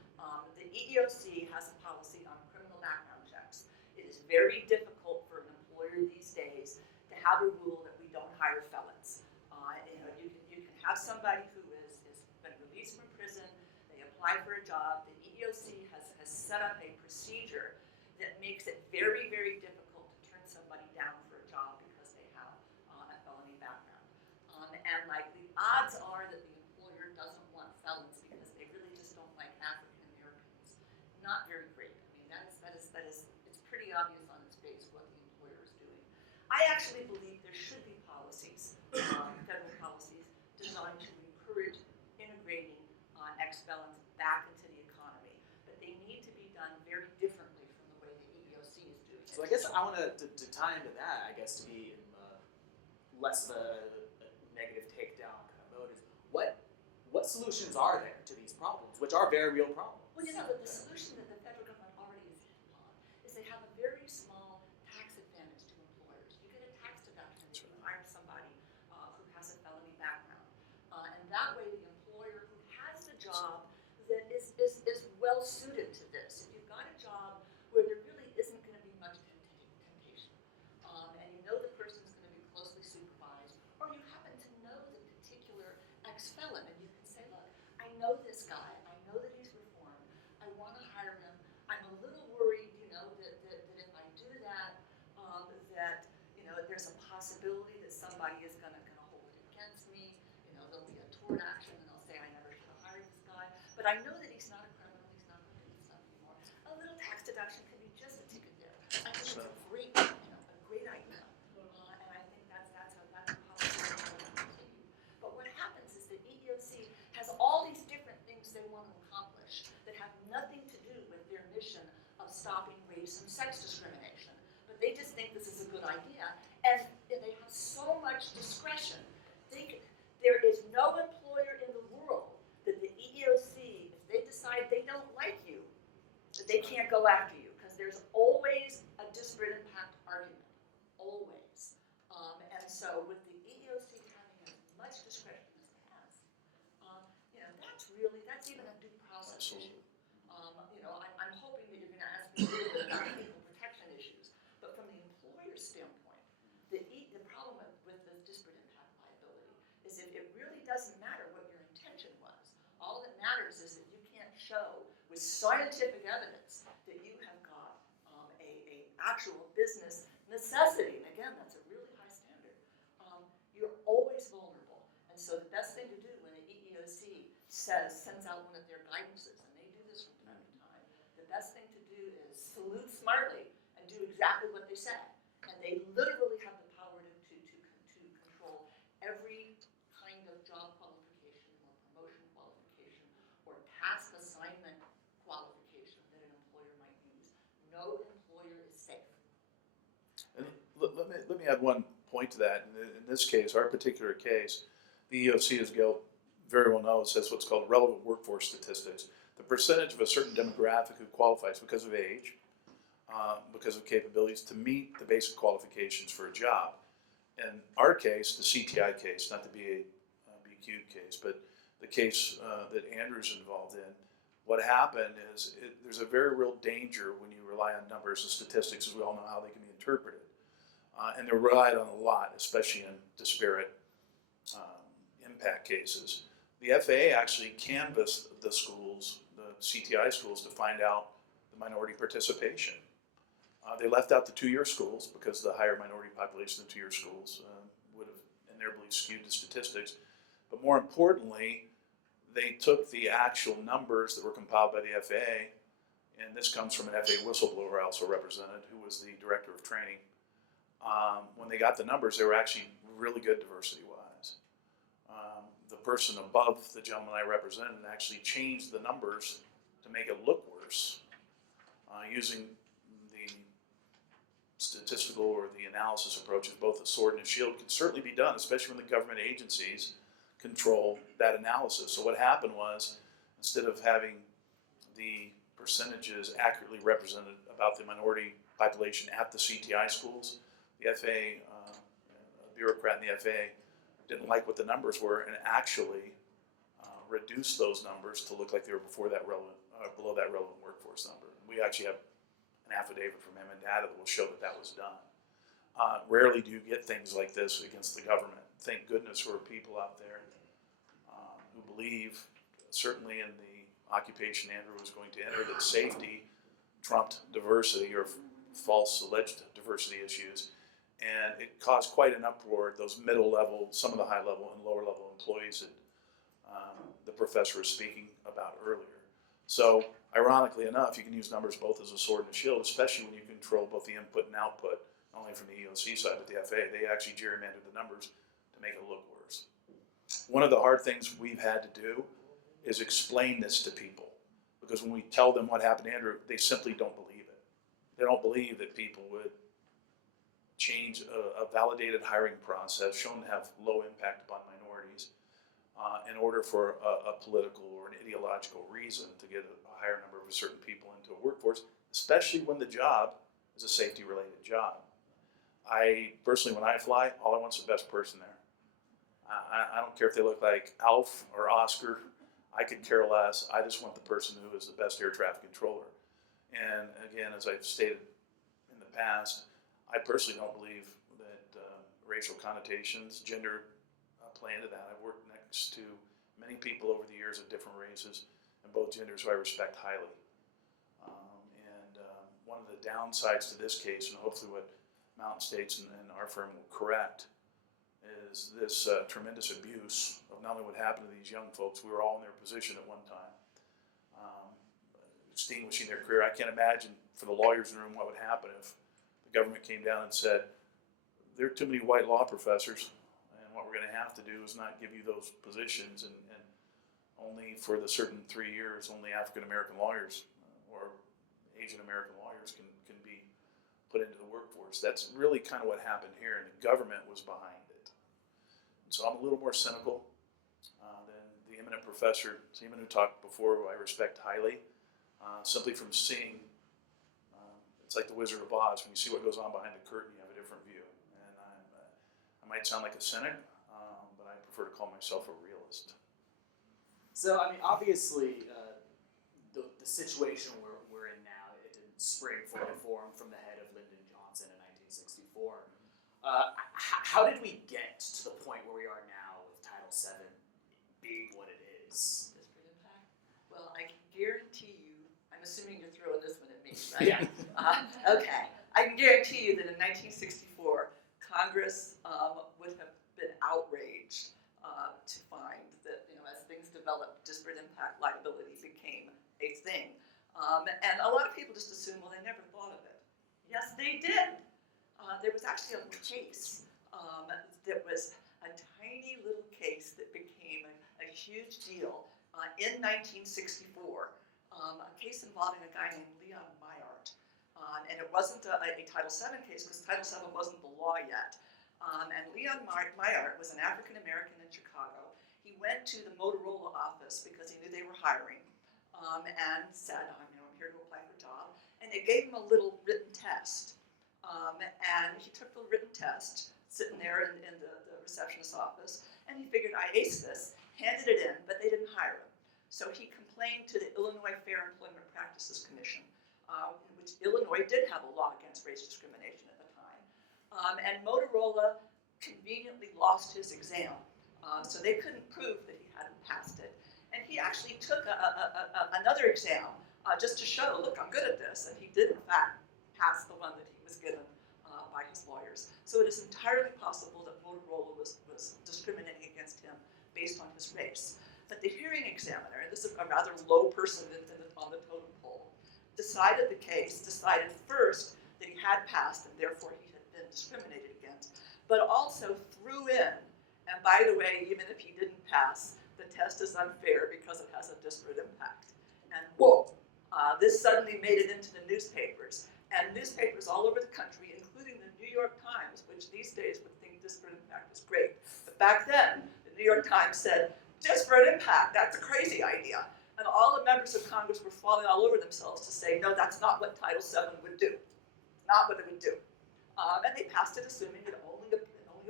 The EEOC has a policy on criminal background checks. It is very difficult for an employer these days to have a rule that we don't hire felons. You can have somebody who has been released from prison, they apply for a job, the EEOC has set up a procedure that makes it very, very difficult to turn somebody down for a job because they have a felony background. And like the odds are that the employer doesn't want felons because they really just don't like African Americans. Not very great. I mean, that is it's pretty obvious on its face what the employer is doing. I actually believe there So I guess I want to tie into that, I guess, to be in less of a negative takedown kind of mode, is what solutions are there to these problems, which are very real problems? Well, you know, the solution that the federal government already is in on is they have a very small tax advantage to employers. You get a tax deduction if you hire somebody who has a felony background. And that way the employer who has the job that is well suited to this. If you've got a job where there really isn't going to be much temptation, and you know the person's going to be closely supervised, or you happen to know the particular ex-felon, and you can say, look, I know this guy, I know that he's reformed, I want to hire him, I'm a little worried, you know, that if I do that, that, you know, there's a possibility that somebody is going to hold it against me, you know, there'll be a tort action, and they'll say I never should have hired this guy, but I know that he's not a criminal, he's not going to do this stuff anymore. A little tax deduction could be just a ticket there. I think it's a great, you know, a great idea, and I think that's a policy that will continue. But what happens is the EEOC has all these different things they want to accomplish that have nothing to do with their mission of stopping race and sex discrimination. But they just think this is a good idea, and they have so much discretion. There is no employer in the world that the EEOC, if they decide they don't like you, that they can't go after you, because there's always a disparate impact argument, always. And so with the EEOC having as much discretion as it has, you know, that's even a due process issue. You know, I'm hoping that you're going to ask me about equal protection issues, but from the employer's standpoint, the problem with the disparate impact liability is if it really doesn't matter what your intention was. All that matters is that you can't show with scientific evidence that you have got a actual business necessity. And again, that's a really high standard. You're always vulnerable. And so the best thing to do when the EEOC sends out one of their guidances, and they do this from time to time, the best thing to do is salute smartly and do exactly what they say. And they literally have the power to control every kind of job qualification or promotion qualification or task assignment qualification that an employer might use. No employer is safe. And let me add one point to that. In this case, our particular case, the EEOC, as Gail very well knows, has what's called relevant workforce statistics. The percentage of a certain demographic who qualifies because of age, because of capabilities, to meet the basic qualifications for a job. In our case, the CTI case, not the BQ case, but the case that Andrew's involved in, what happened is there's a very real danger when you rely on numbers and statistics, as we all know how they can be interpreted. And they're relied on a lot, especially in disparate impact cases. The FAA actually canvassed the schools, the CTI schools, to find out the minority participation. They left out the two-year schools because the higher minority population of the two-year schools would have, in their belief, skewed the statistics. But more importantly, they took the actual numbers that were compiled by the FAA, and this comes from an FAA whistleblower I also represented, who was the director of training. When they got the numbers, they were actually really good diversity-wise. The person above the gentleman I represented actually changed the numbers to make it look worse, using the statistical or the analysis approaches. Both a sword and a shield can certainly be done, especially when the government agencies control that analysis. So what happened was, instead of having the percentages accurately represented about the minority population at the CTI schools, the FAA, a bureaucrat in the FAA, didn't like what the numbers were and actually reduced those numbers to look like they were below that relevant workforce number. We actually have an affidavit from him and data that will show that that was done. Rarely do you get things like this against the government. Thank goodness there are people out there who believe, certainly in the occupation Andrew was going to enter, that safety trumped diversity or false alleged diversity issues. And it caused quite an uproar at those middle level, some of the high level and lower level employees that the professor was speaking about earlier. So ironically enough, you can use numbers both as a sword and a shield, especially when you control both the input and output, not only from the EEOC side, but the FAA. They actually gerrymandered the numbers to make it look worse. One of the hard things we've had to do is explain this to people, because when we tell them what happened to Andrew, they simply don't believe it. they don't believe that people would change a validated hiring process shown to have low impact upon minorities in order for a political or an ideological reason to get a higher number of certain people into a workforce, especially when the job is a safety-related job. I personally, when I fly, all I want is the best person there. I don't care if they look like Alf or Oscar. I could care less. I just want the person who is the best air traffic controller. And again, as I've stated in the past, I personally don't believe that racial connotations, gender play into that. I've worked next to many people over the years of different races and both genders who I respect highly. One of the downsides to this case, and hopefully what Mountain States and our firm will correct, is this tremendous abuse of not only what happened to these young folks, we were all in their position at one time, extinguishing their career. I can't imagine for the lawyers in the room what would happen if the government came down and said, there are too many white law professors, and what we're going to have to do is not give you those positions, and only for the certain 3 years, only African American lawyers or Asian American lawyers can be put into the workforce. That's really kind of what happened here, and the government was behind it. And so I'm a little more cynical than the eminent professor, Seaman, who talked before, who I respect highly, simply from seeing. It's like the Wizard of Oz. When you see what goes on behind the curtain, you have a different view. And I might sound like a cynic, but I prefer to call myself a realist. So, I mean, obviously, the situation we're in now, it didn't spring from reform from the head of Lyndon Johnson in 1964. How did we get to the point where we are now with Title VII being what it is? Disparate impact? Well, I can guarantee you, I'm assuming you're throwing this one at me, right? Yeah. Okay. I can guarantee you that in 1964, Congress would have been outraged to find that, as things developed, disparate impact liability became a thing. And a lot of people just assume, well, they never thought of it. Yes, they did. There was actually a case that was a tiny little case that became a huge deal in 1964, a case involving a guy named Leon Myart. And it wasn't a Title VII case because Title VII wasn't the law yet. And Leon Myart was an African American in Chicago. He went to the Motorola office because he knew they were hiring, and said, I'm here to apply for a job. And they gave him a little written test. And he took the written test, sitting there in the receptionist's office, and he figured, I aced this, handed it in, but they didn't hire him. So he complained to the Illinois Fair Employment Practices Commission, which Illinois did have a law against race discrimination at the time. And Motorola conveniently lost his exam, so they couldn't prove that he hadn't passed it. And he actually took another exam just to show, look, I'm good at this, and he did in fact pass the one that he was given by his lawyers. So it is entirely possible that Motorola was discriminating against him based on his race. But the hearing examiner, and this is a rather low person on the totem pole, decided the case, decided first that he had passed and therefore he had been discriminated against, but also threw in, and by the way, even if he didn't pass, the test is unfair because it has a disparate impact. And whoa, this suddenly made it into the newspapers. And newspapers all over the country, including the New York Times, which these days would think disparate impact is great. But back then, the New York Times said, disparate impact, that's a crazy idea. And all the members of Congress were falling all over themselves to say, no, that's not what Title VII would do. Not what it would do. And they passed it assuming it only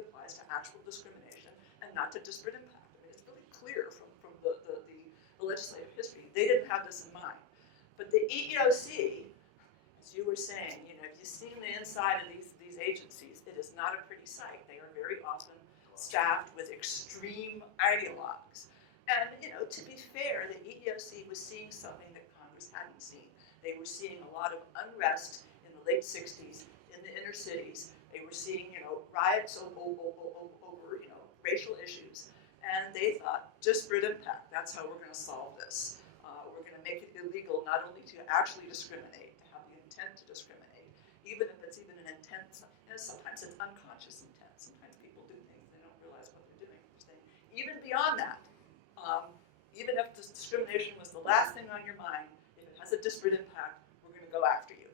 applies to actual discrimination and not to disparate impact. I mean, it's really clear from the legislative history. They didn't have this in mind. But the EEOC, as you were saying, if you've seen the inside of these agencies, it is not a pretty sight. They are very often staffed with extreme ideologues. And, to be fair, the EEOC was seeing something that Congress hadn't seen. They were seeing a lot of unrest in the late 60s in the inner cities. They were seeing, riots over racial issues. And they thought, disparate impact, that's how we're going to solve this. We're going to make it illegal not only to actually discriminate, to have the intent to discriminate, even if it's even an intent, sometimes it's unconscious intent. Sometimes people do things, they don't realize what they're doing. Even beyond that, even if discrimination was the last thing on your mind, if it has a disparate impact, we're going to go after you.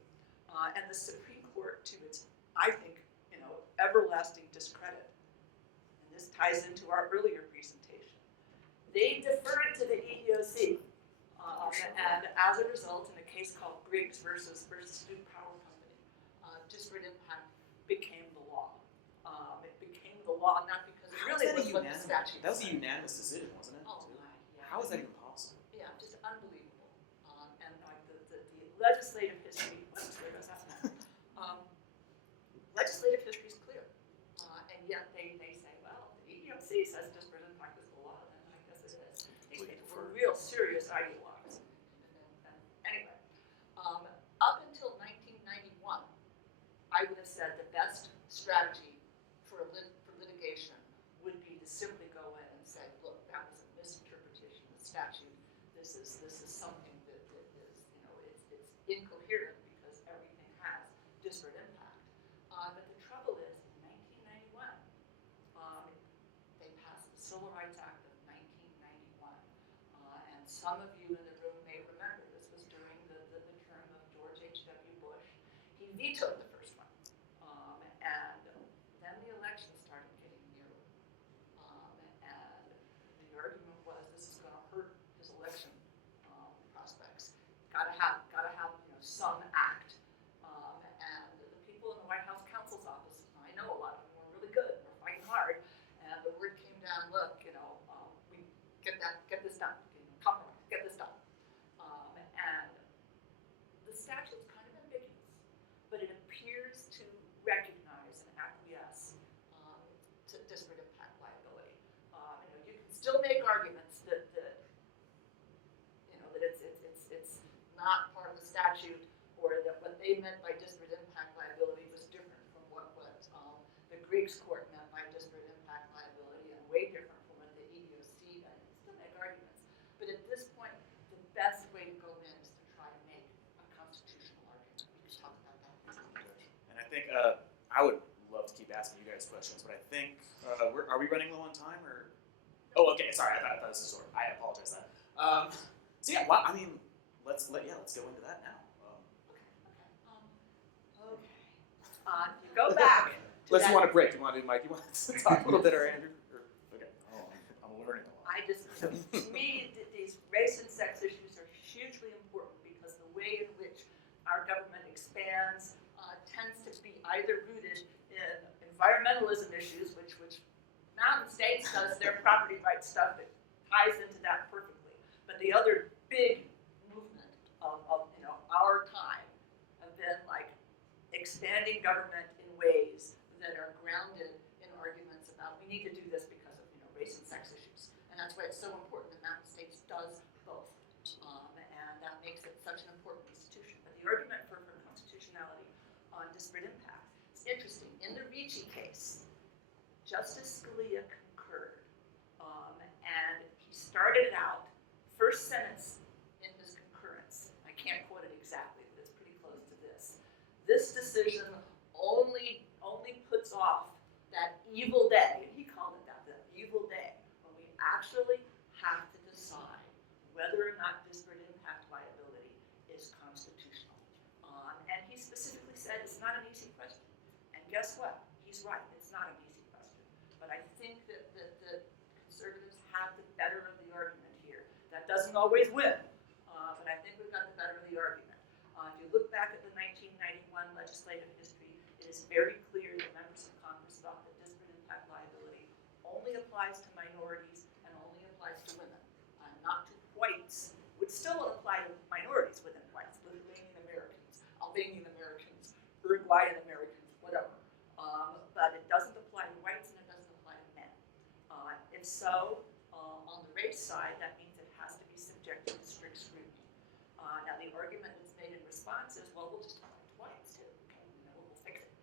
and the Supreme Court, to its, I think, everlasting discredit, and this ties into our earlier presentation, they deferred to the EEOC, and as a result, in a case called Briggs versus Duke Power Company, disparate impact became the law. It became the law not because it really was what the statute That was a said. unanimous decision, wasn't it? Oh my, yeah. How is that even possible? Yeah, just unbelievable. And like the legislative history, legislative history is clear. And yet they say, well, the EEOC says disparate impact is the law, and I guess it is. These people were real serious ideologues. And anyway, up until 1991, I would have said the best strategy for litigation would be to simply go in and say, look, that was a misinterpretation of the statute. This is something that is, it's incoherent because everything has disparate impact. But the trouble is, in 1991, they passed the Civil Rights Act of 1991. And some of you in the room may remember this was during the term of George H.W. Bush. He vetoed the first one. And then the election started getting nearer. And the argument was this is going to hurt his election prospects. Got to have some act. And the people in the White House counsel's office, I know a lot of them were really good. We're fighting hard. And the word came down, look, we get this done. Compromise, get this done. And the statute's kind of ambiguous, but it appears to recognize and acquiesce to disparate impact liability. You can still make arguments that it's not part of the statute, or that what they meant by disparate impact liability was different from what the Griggs court meant by disparate impact liability, and way different from what the EEOC meant. You can still make arguments, but at this point, the best way to go in is to try to make a constitutional argument. We can talk about that. And I think I would love to keep asking you guys questions, but I think are we running low on time or? Oh, okay. Sorry, I thought this was short. I apologize for that. So yeah, well, I mean, let's go into that now. You go back. Unless you want a break, you want to do Mike? You want to talk a little bit, or Andrew? Okay. Oh, I'm learning a lot. To me, these race and sex issues are hugely important because the way in which our government expands tends to be either rooted in environmentalism issues, which Mountain States does their property rights stuff, it ties into that perfectly. But the other big movement of our time have been like expanding government in ways that are grounded in arguments about we need to do this because of race and sex issues, and that's why it's so important that Mountain States does both, and that makes it such an important institution. But the argument for constitutionality on disparate impact is interesting. In the Ricci case, Justice Scalia concurred, and he started out first sentence in his concurrence. I can't quote it exactly, but it's pretty close to this. This decision only puts off that evil day, and he called it that, the evil day, when we actually have to decide whether or not disparate impact liability is constitutional. And he specifically said it's not an easy question. And guess what? He's right, it's not an easy question. But I think that conservatives have the better of the argument here. That doesn't always win, but I think we've got the better of the argument. If you look back at the 1991 legislative history, it is very clear that members of Congress thought that disparate impact liability only applies to minorities and only applies to women, not to whites. Would still apply to minorities within whites, Lithuanian Americans, Albanian Americans, Uruguayan Americans, whatever. But it doesn't apply to whites and it doesn't apply to men. If so, on the race side, that means it has to be subjected to strict scrutiny. Now the argument that's made in response is, well, we'll just apply it to whites too. Okay, we'll fix it.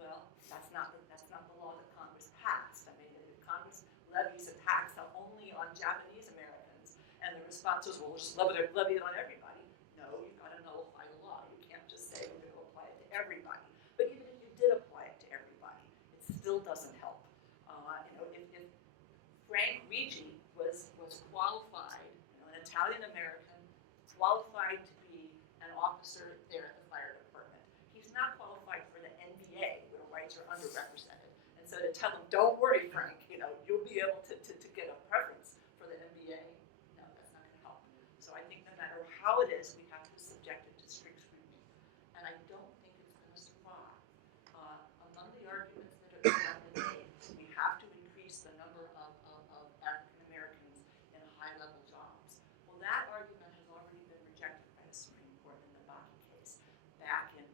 Well, that's not the law that Congress passed. I mean, if Congress levies a tax only on Japanese Americans, and the response was, well, we'll just levy it on everybody. No, you've got to nullify the law. You can't just say we're going to apply it to everybody. But even if you did apply it to everybody, it still doesn't help. If Frank Ricci was qualified, an Italian American, qualified to be an officer there at the fire department, whites are underrepresented. And so to tell them, don't worry, Frank, you'll be able to get a preference for the MBA, no, that's not going to help. So I think no matter how it is, we have to subject it to strict scrutiny. And I don't think it's going to survive. Among the arguments that have been made, we have to increase the number of African Americans in high-level jobs. Well, that argument has already been rejected by the Supreme Court in the Bakke case back in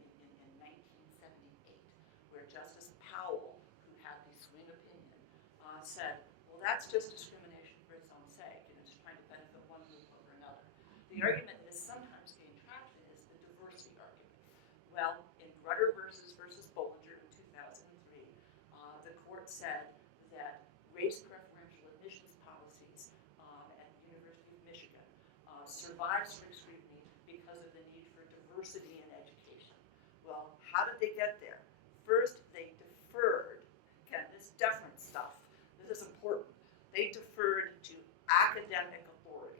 1978, where Justice Powell, who had the swing opinion, said, well, that's just discrimination for its own sake, it's trying to benefit one group over another. The argument that has sometimes gained traction is the diversity argument. Well, in Rudder versus Bollinger in 2003, the court said that race preferential admissions policies at the University of Michigan survived strict scrutiny because of the need for diversity in education. Well, how did they get there? First, they deferred, again, this deference stuff, this is important, they deferred to academic authority.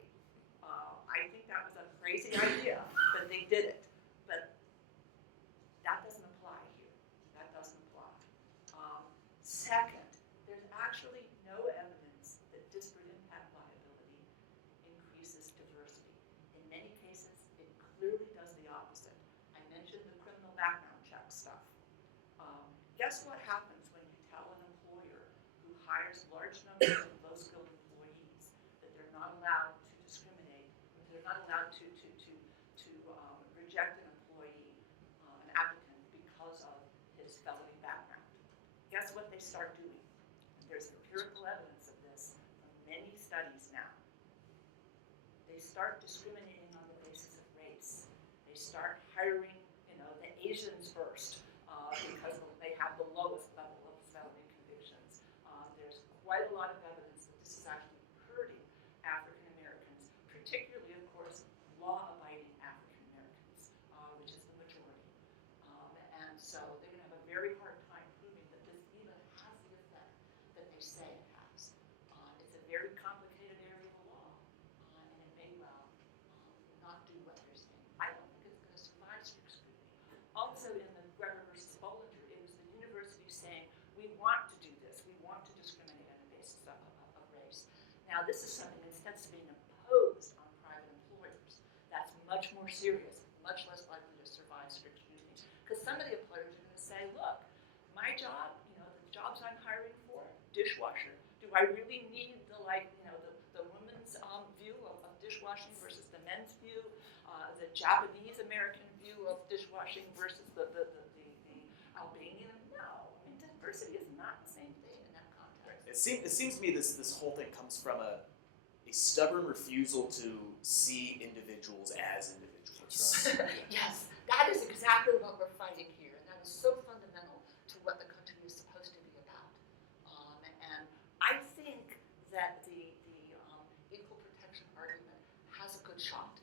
I think that was a crazy idea, but they did it. But that doesn't apply here. That doesn't apply. Second, there's actually no evidence that disparate impact liability increases diversity. In many cases, it clearly does the opposite. I mentioned the criminal background check stuff. Guess what happens when you tell an employer who hires large numbers of low-skilled employees that they're not allowed to discriminate, they're not allowed to reject an employee, an applicant, because of his felony background? Guess what they start doing? There's empirical evidence of this from many studies now. They start discriminating on the basis of race. They start hiring, the Asians first because they have the lowest level of felony convictions. There's quite a lot of evidence that this is actually hurting African Americans, particularly, of course, law-abiding African Americans, which is the majority. And so they're going to have a very hard time proving that this even has the effect that they say it has. It's a very complicated area of the law, and it may well not do what they're saying. I don't think it's going to survive strict scrutiny. Also, in the Greger versus Bollinger, it was the university saying, we want to do this. We want to discriminate on the basis of race. Now, this is something instead of being imposed on private employers. That's much more serious, much less likely to survive strict scrutiny. Because some of the employers are going to say, look, my job, the jobs I'm hiring for, dishwasher, do I really need the women's view of dishwashing versus the men's view, the Japanese American view of dishwashing versus the Albanian? No, diversity is not the same thing in that context. It seems to me this whole thing comes from a stubborn refusal to see individuals as individuals. That's right. Yes, that is exactly what we're fighting here, and that is so fundamental to what the country is supposed to be about. And I think that the equal protection argument has a good shot,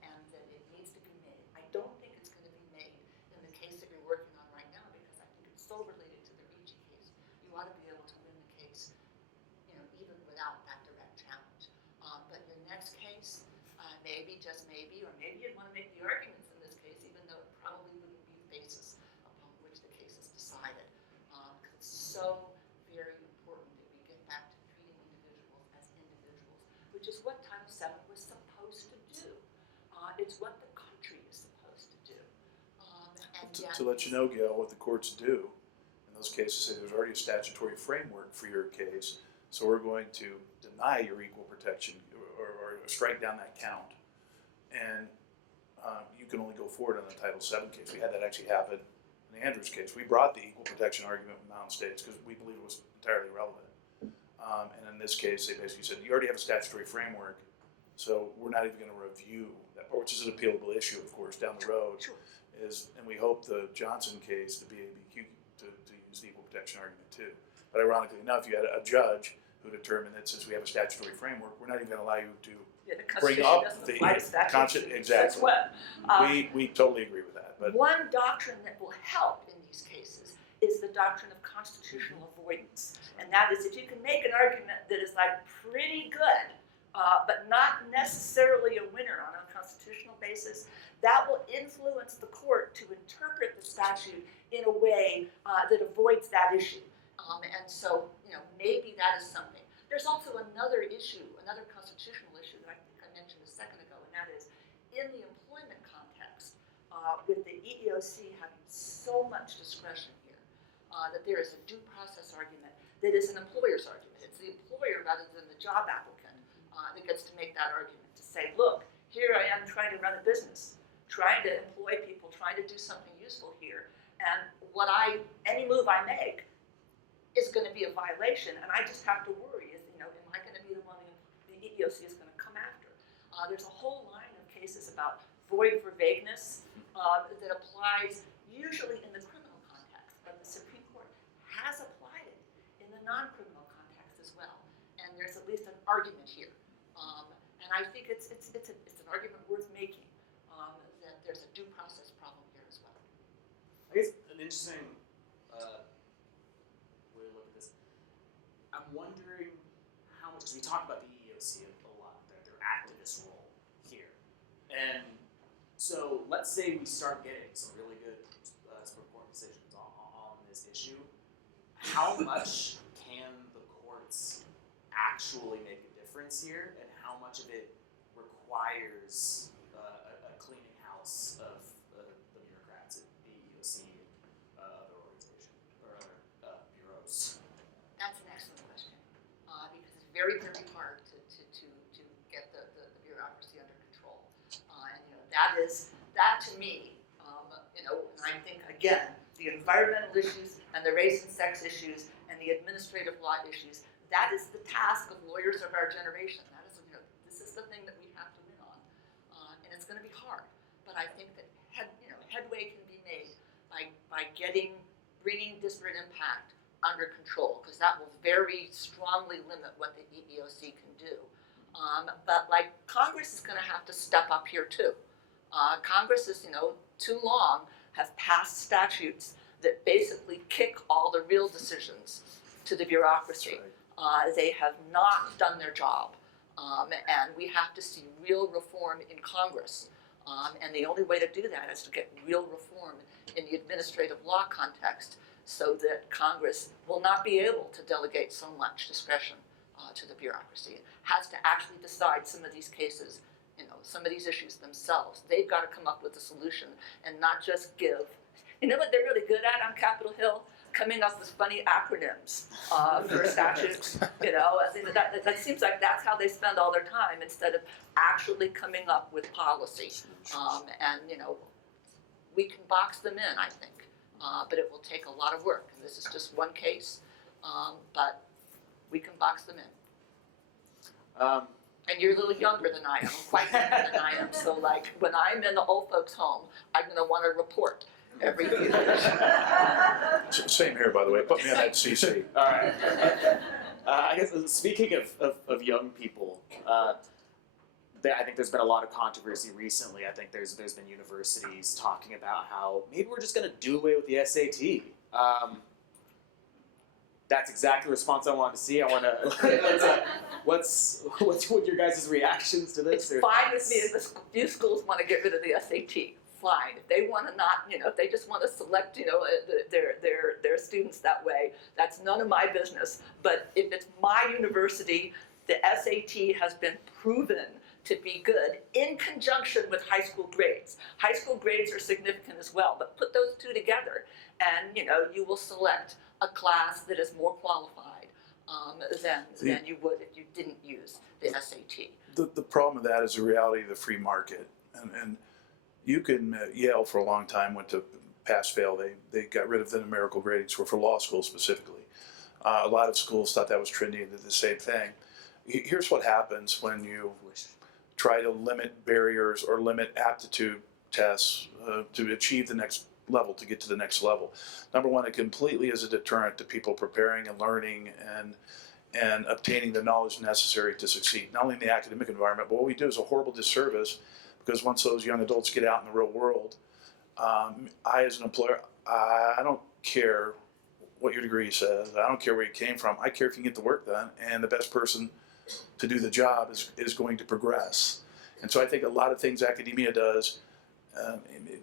and that it needs to be made. I don't think it's going to be made in the case that you're working on right now, because I think it's so related to the Ricci case. You ought to be able to win the case, even without that direct challenge. But your next case, maybe, just maybe, or maybe you'd want to make the arguments in this case, even though it probably wouldn't be the basis upon which the case is decided. Because it's so very important that we get back to treating individuals as individuals, which is what Title VII was supposed to do. It's what the country is supposed to do. And yet, To let you know, Gail, what the courts do in those cases, say there's already a statutory framework for your case, so we're going to deny your equal protection or strike down that count. And you can only go forward on the Title VII case. We had that actually happen in Andrew's case. We brought the equal protection argument with Mountain States because we believe it was entirely relevant. And in this case, they basically said, you already have a statutory framework, so we're not even going to review that part, which is an appealable issue, of course, down the road. Sure. And we hope the Johnson case, the BABQ, to use the equal protection argument too. But ironically enough, you had a judge who determined that since we have a statutory framework, we're not even going to allow you to the bring Constitution up doesn't the apply to statutes. exactly. Since when? We totally agree with that. But One doctrine that will help in these cases is the doctrine of constitutional avoidance. And that is, if you can make an argument that is pretty good, but not necessarily a winner on a constitutional basis, that will influence the court to interpret the statute in a way that avoids that issue. And so, maybe that is something. There's also another issue, another constitutional issue that I think I mentioned a second ago, and that is in the employment context, with the EEOC having so much discretion here, that there is a due process argument that is an employer's argument. It's the employer rather than the job applicant that gets to make that argument, to say, look, here I am trying to run a business, trying to employ people, trying to do something useful here, and any move I make is going to be a violation, and I just have to worry, am I going to be the one the EEOC is going to come after? There's a whole line of cases about void for vagueness that applies usually in the criminal context, but the Supreme Court has applied it in the non-criminal context as well, and there's at least an argument here, and I think it's an argument worth making, that there's a due process problem here as well. I guess an interesting way to look at this. I'm wondering how much, because we talk about the EEOC a lot, their activist role here, and so let's say we start getting some really good Supreme Court decisions on this issue. How much can the courts actually make a difference here, and how much of it requires a cleaning house of the bureaucrats at the EEOC and other organizations or other bureaus? That's an excellent question, because it's very, very hard to get the bureaucracy under control. And that to me, and I think, again, the environmental issues and the race and sex issues and the administrative law issues, that is the task of lawyers of our generation. That is, this is the thing that we have to win on. And it's going to be hard. But I think that headway can be made by bringing disparate impact under control, because that will very strongly limit what the EEOC can do. But Congress is going to have to step up here too. Congress is, too long have passed statutes that basically kick all the real decisions to the bureaucracy. They have not done their job, and we have to see real reform in Congress. And the only way to do that is to get real reform in the administrative law context, so that Congress will not be able to delegate so much discretion to the bureaucracy. It has to actually decide some of these cases, some of these issues themselves. They've got to come up with a solution and not just give. You know what they're really good at on Capitol Hill? Coming up with funny acronyms for statutes. That seems like that's how they spend all their time, instead of actually coming up with policy. And we can box them in, I think, but it will take a lot of work. And this is just one case, but we can box them in. And you're a little younger than I am, quite younger than I am. So when I'm in the old folks' home, I'm going to want to report every few years. Same here, by the way. Put me on that CC. All right. I guess speaking of young people, I think there's been a lot of controversy recently. I think there's been universities talking about how maybe we're just going to do away with the SAT. That's exactly the response I wanted to see. I want to. What's your guys' reactions to this? It's fine with me if a few schools want to get rid of the SAT. Fine. If they want to not, if they just want to select, their students that way, that's none of my business. But if it's my university, the SAT has been proven to be good in conjunction with high school grades. High school grades are significant as well, but put those two together, and you will select a class that is more qualified than you would if you didn't use the SAT. The problem with that is the reality of the free market, and you can Yale for a long time went to pass-fail. They got rid of the numerical grading score for law school specifically. A lot of schools thought that was trendy and did the same thing. Here's what happens when you try to limit barriers or limit aptitude tests to achieve the next level, to get to the next level. Number one, it completely is a deterrent to people preparing and learning and obtaining the knowledge necessary to succeed, not only in the academic environment, but what we do is a horrible disservice, because once those young adults get out in the real world, I as an employer, I don't care what your degree says, I don't care where you came from, I care if you can get the work done, and the best person to do the job is going to progress. And so I think a lot of things academia does,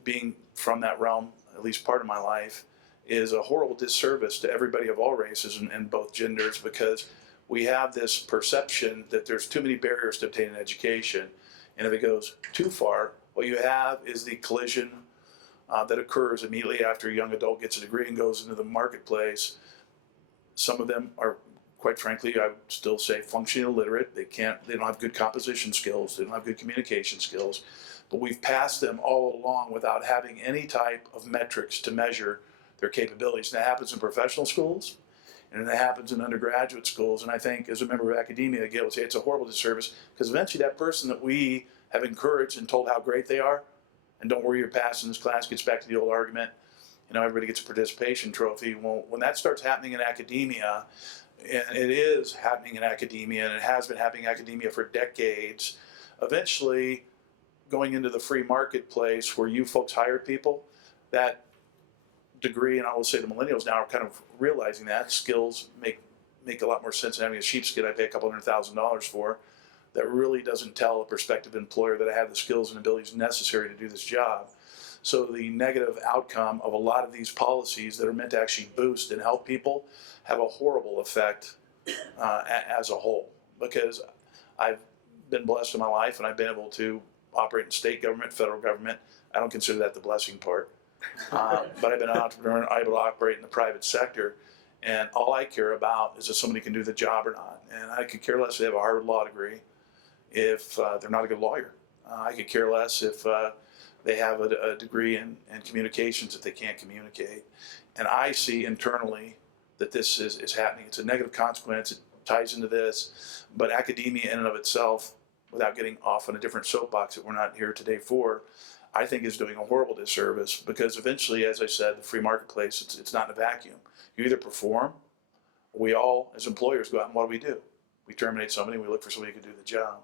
being from that realm, at least part of my life, is a horrible disservice to everybody of all races and both genders, because we have this perception that there's too many barriers to obtain an education. And if it goes too far, what you have is the collision that occurs immediately after a young adult gets a degree and goes into the marketplace. Some of them are, quite frankly, I would still say functionally illiterate. They don't have good composition skills. They don't have good communication skills. But we've passed them all along without having any type of metrics to measure their capabilities. And that happens in professional schools, and that happens in undergraduate schools. And I think, as a member of academia, Gail would say it's a horrible disservice, because eventually that person that we have encouraged and told how great they are, and don't worry, you're passing this class, gets back to the old argument, everybody gets a participation trophy. Well, when that starts happening in academia, and it is happening in academia, and it has been happening in academia for decades, eventually going into the free marketplace where you folks hired people, that degree, and I will say the millennials now are kind of realizing that skills make a lot more sense than having a sheepskin I pay a couple $100,000 for, that really doesn't tell a prospective employer that I have the skills and abilities necessary to do this job. So the negative outcome of a lot of these policies that are meant to actually boost and help people have a horrible effect as a whole. Because I've been blessed in my life, and I've been able to operate in state government, federal government. I don't consider that the blessing part. But I've been an entrepreneur and able to operate in the private sector. And all I care about is if somebody can do the job or not. And I could care less if they have a Harvard law degree if they're not a good lawyer. I could care less if they have a degree in communications if they can't communicate. And I see internally that this is happening. It's a negative consequence. It ties into this. But academia in and of itself, without getting off on a different soapbox that we're not here today for, I think is doing a horrible disservice, because eventually, as I said, the free marketplace, it's not in a vacuum. You either perform, or we all, as employers, go out and what do? We terminate somebody, we look for somebody who can do the job.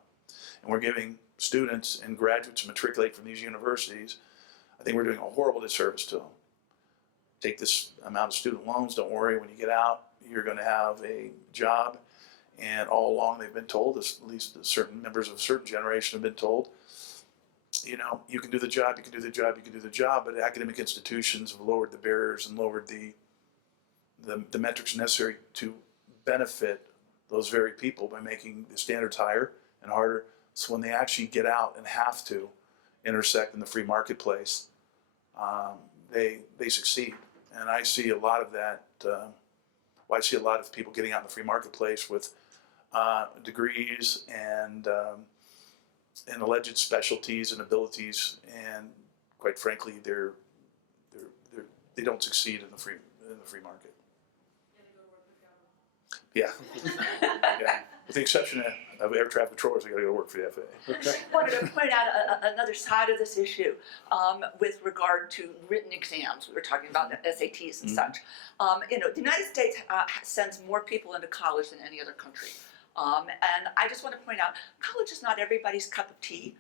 And we're giving students and graduates who matriculate from these universities, I think we're doing a horrible disservice to them. Take this amount of student loans, don't worry, when you get out, you're going to have a job. And all along they've been told, at least certain members of a certain generation have been told, you can do the job, you can do the job, you can do the job, but academic institutions have lowered the barriers and lowered the metrics necessary to benefit those very people by making the standards higher and harder. So when they actually get out and have to intersect in the free marketplace, they succeed. And I see a lot of that. I see a lot of people getting out in the free marketplace with degrees and alleged specialties and abilities, and quite frankly, they don't succeed in the free market. Yeah. Yeah. With the exception of air traffic controllers, I got to go work for the FAA. I just wanted to point out another side of this issue with regard to written exams. We were talking about the SATs and such. The United States sends more people into college than any other country. And I just want to point out, college is not everybody's cup of tea.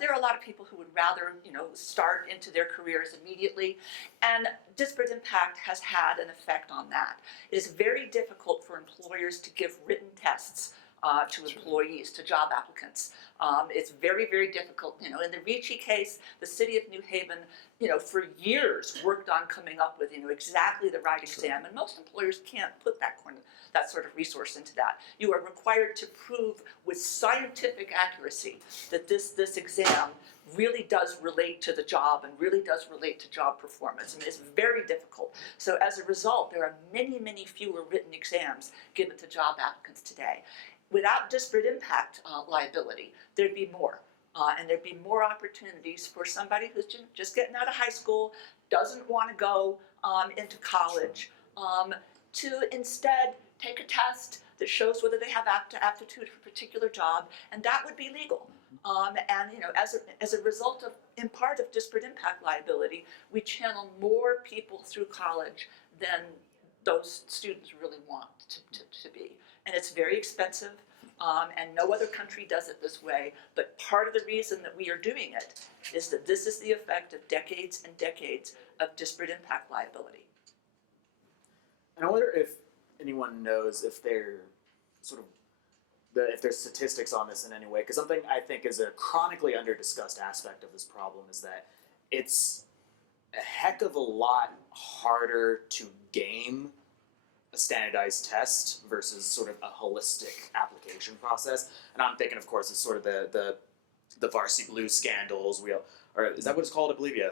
There are a lot of people who would rather, start into their careers immediately, and disparate impact has had an effect on that. It is very difficult for employers to give written tests to employees, to job applicants. It's very, very difficult. In the Ricci case, the city of New Haven, for years worked on coming up with, exactly the right exam, and most employers can't put that sort of resource into that. You are required to prove with scientific accuracy that this exam really does relate to the job and really does relate to job performance. And it's very difficult. So as a result, there are many, many fewer written exams given to job applicants today. Without disparate impact liability, there'd be more. And there'd be more opportunities for somebody who's just getting out of high school, doesn't want to go into college, to instead take a test that shows whether they have aptitude for a particular job, and that would be legal. As a result of, in part, of disparate impact liability, we channel more people through college than those students really want to be. And it's very expensive, and no other country does it this way. But part of the reason that we are doing it is that this is the effect of decades and decades of disparate impact liability. And I wonder if anyone knows if they're if there's statistics on this in any way, because something I think is a chronically under-discussed aspect of this problem is that it's a heck of a lot harder to game a standardized test versus sort of a holistic application process. And I'm thinking, of course, it's sort of the Varsity Blues scandals. Or is that what it's called? I believe, yeah.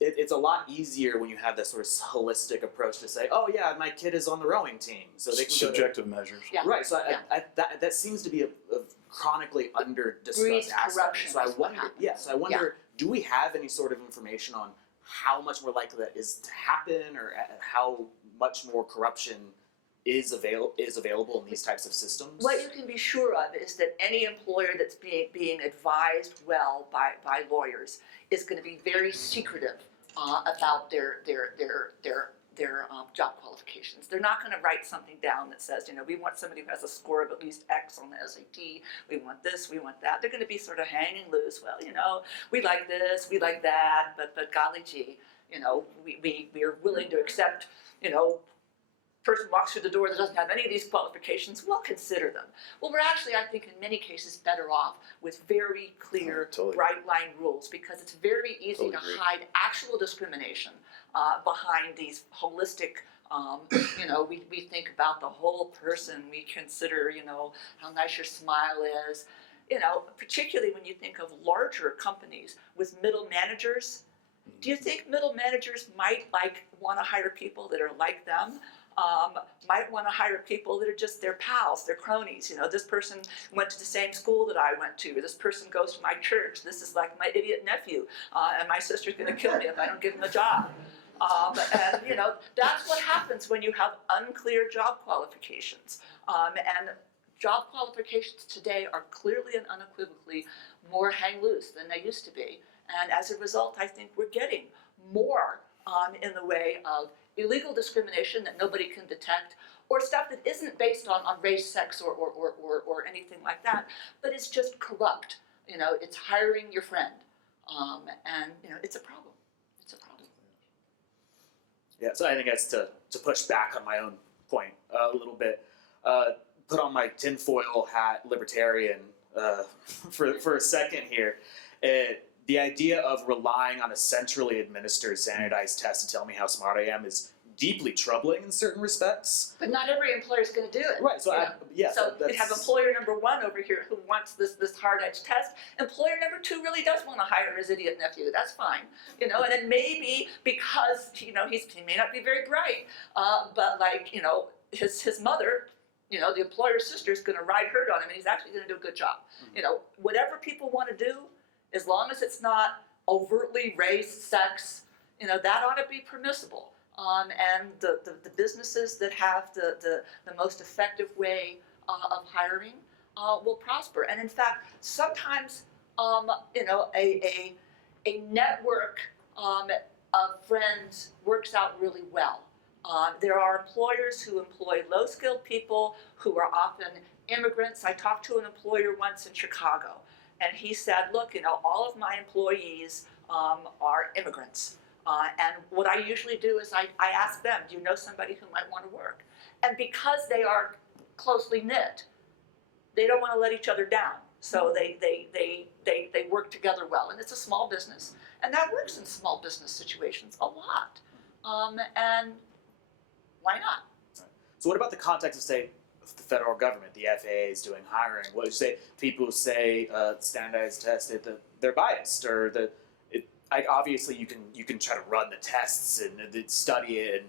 It's a lot easier when you have that sort of holistic approach to say, oh yeah, my kid is on the rowing team, so they can Subjective measures. Yeah. Right. So Yeah. that seems to be a chronically under Breeds discussed aspect. corruption So I is what wonder. happens. Yeah. So I wonder, do we have any sort of information on how much more likely that is to happen, or how much more corruption is available in these types of systems? What you can be sure of is that any employer that's being advised well by lawyers is going to be very secretive about their job qualifications. They're not going to write something down that says, we want somebody who has a score of at least X on the SAT. We want this, we want that. They're going to be sort of hanging loose. Well, we like this, we like that, but golly gee, we are willing to accept, person walks through the door that doesn't have any of these qualifications, we'll consider them. Well, we're actually, I think, in many cases better off with very clear, Totally. bright line rules, because it's very easy Totally to agree. hide actual discrimination behind these holistic, we think about the whole person, we consider, how nice your smile is. Particularly when you think of larger companies with middle managers, do you think middle managers might want to hire people that are like them? Might want to hire people that are just their pals, their cronies. This person went to the same school that I went to. This person goes to my church. This is like my idiot nephew, and my sister's going to kill me if I don't give him a job. And that's what happens when you have unclear job qualifications. And job qualifications today are clearly and unequivocally more hang loose than they used to be. And as a result, I think we're getting more in the way of illegal discrimination that nobody can detect, or stuff that isn't based on race, sex, or anything like that, but it's just corrupt. It's hiring your friend, and it's a problem. It's a problem. Yeah. So I think that's to push back on my own point a little bit. Put on my tinfoil hat, libertarian, for a second here. The idea of relying on a centrally administered standardized test to tell me how smart I am is deeply troubling in certain respects. But not every employer is going to do it. Right. So So you have employer number one over here who wants this hard-edged test. Employer number two really does want to hire his idiot nephew. That's fine, And then maybe because he may not be very bright, but his mother, the employer's sister is going to ride herd on him, and he's actually going to do a good job. Whatever people want to do, as long as it's not overtly race, sex, that ought to be permissible. And the businesses that have the most effective way of hiring will prosper. And in fact, sometimes a network of friends works out really well. There are employers who employ low-skilled people who are often immigrants. I talked to an employer once in Chicago, and he said, look, all of my employees are immigrants. And what I usually do is I ask them, do you know somebody who might want to work? And because they are closely knit, they don't want to let each other down. So they work together well. And it's a small business. And that works in small business situations a lot. And why not? So what about the context of, say, the federal government, the FAA is doing hiring? What do you say? People who say standardized test, they're biased, or obviously you can try to run the tests and study it,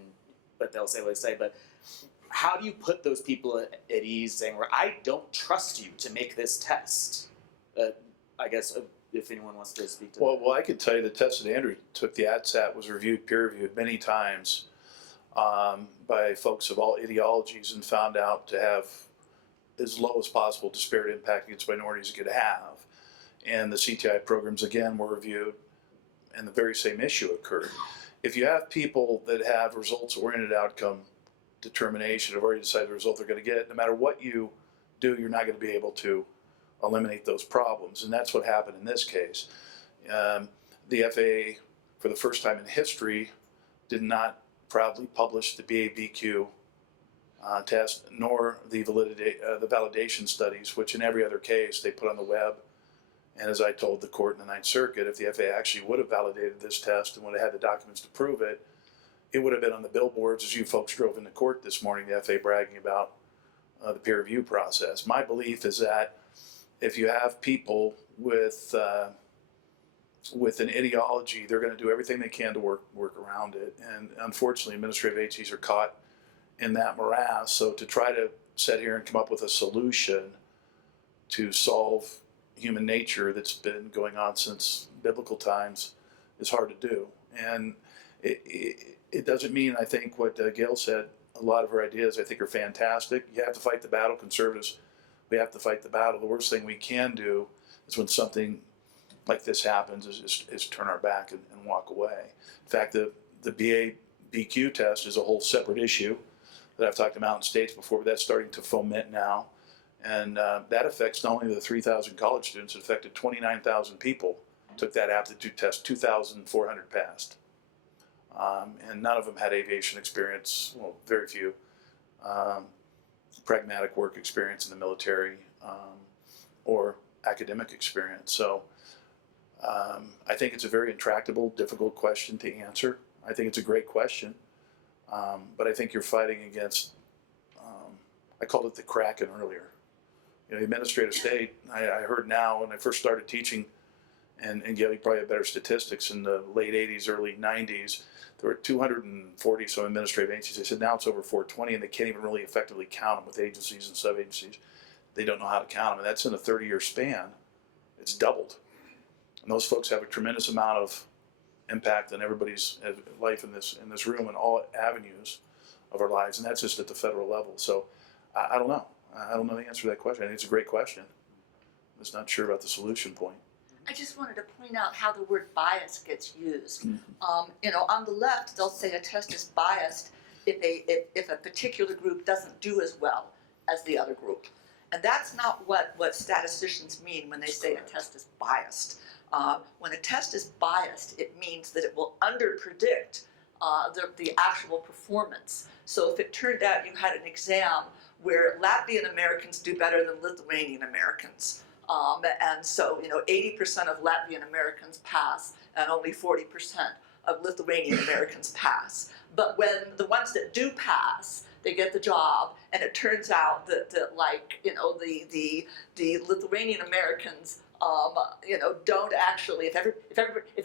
but they'll say what they say. But how do you put those people at ease, saying, "Where I don't trust you to make this test"? I guess if anyone wants to speak to that. Well, I could tell you the test that Andrew took, the ATSAT, was peer reviewed many times by folks of all ideologies, and found out to have as low as possible disparate impact against minorities it could have. And the CTI programs, again, were reviewed, and the very same issue occurred. If you have people that have results-oriented outcome determination, have already decided the result they're going to get, no matter what you do, you're not going to be able to eliminate those problems. And that's what happened in this case. The FAA, for the first time in history, did not proudly publish the BABQ test, nor the validation studies, which in every other case they put on the web And as I told the court in the Ninth Circuit, if the FAA actually would have validated this test and would have had the documents to prove it, it would have been on the billboards as you folks drove into court this morning, the FAA bragging about the peer review process. My belief is that if you have people with an ideology, they're going to do everything they can to work around it. And unfortunately, administrative agencies are caught in that morass. So to try to sit here and come up with a solution to solve human nature that's been going on since biblical times is hard to do. And it doesn't mean, I think what Gail said, a lot of her ideas I think are fantastic. You have to fight the battle. Conservatives, we have to fight the battle. The worst thing we can do is when something like this happens is turn our back and walk away. In fact, the BQ test is a whole separate issue that I've talked to Mountain States before, but that's starting to foment now. And that affects not only the 3,000 college students, it affected 29,000 people took that aptitude test, 2,400 passed. And none of them had aviation experience, well, very few. Pragmatic work experience in the military or academic experience. So I think it's a very intractable, difficult question to answer. I think it's a great question, but I think you're fighting against, I called it the Kraken earlier. You know, the administrative state, I heard now when I first started teaching, and Gail, you probably have better statistics, in the late 80s, early 90s, there were 240 some administrative agencies. They said now it's over 420, and they can't even really effectively count them with agencies and sub-agencies. They don't know how to count them, and that's in a 30-year span. It's doubled. And those folks have a tremendous amount of impact on everybody's life in this room and all avenues of our lives, and that's just at the federal level. So I don't know. I don't know the answer to that question. I think it's a great question. I'm just not sure about the solution point. I just wanted to point out how the word bias gets used. You know, on the left, they'll say a test is biased if a particular group doesn't do as well as the other group. And that's not what statisticians mean when they say a test is biased. When a test is biased, it means that it will underpredict the actual performance. So if it turned out you had an exam where Latvian Americans do better than Lithuanian Americans, and so, you know, 80% of Latvian Americans pass and only 40% of Lithuanian Americans pass. But when the ones that do pass, they get the job, and it turns out that like, you know, the Lithuanian Americans, you know, don't actually, if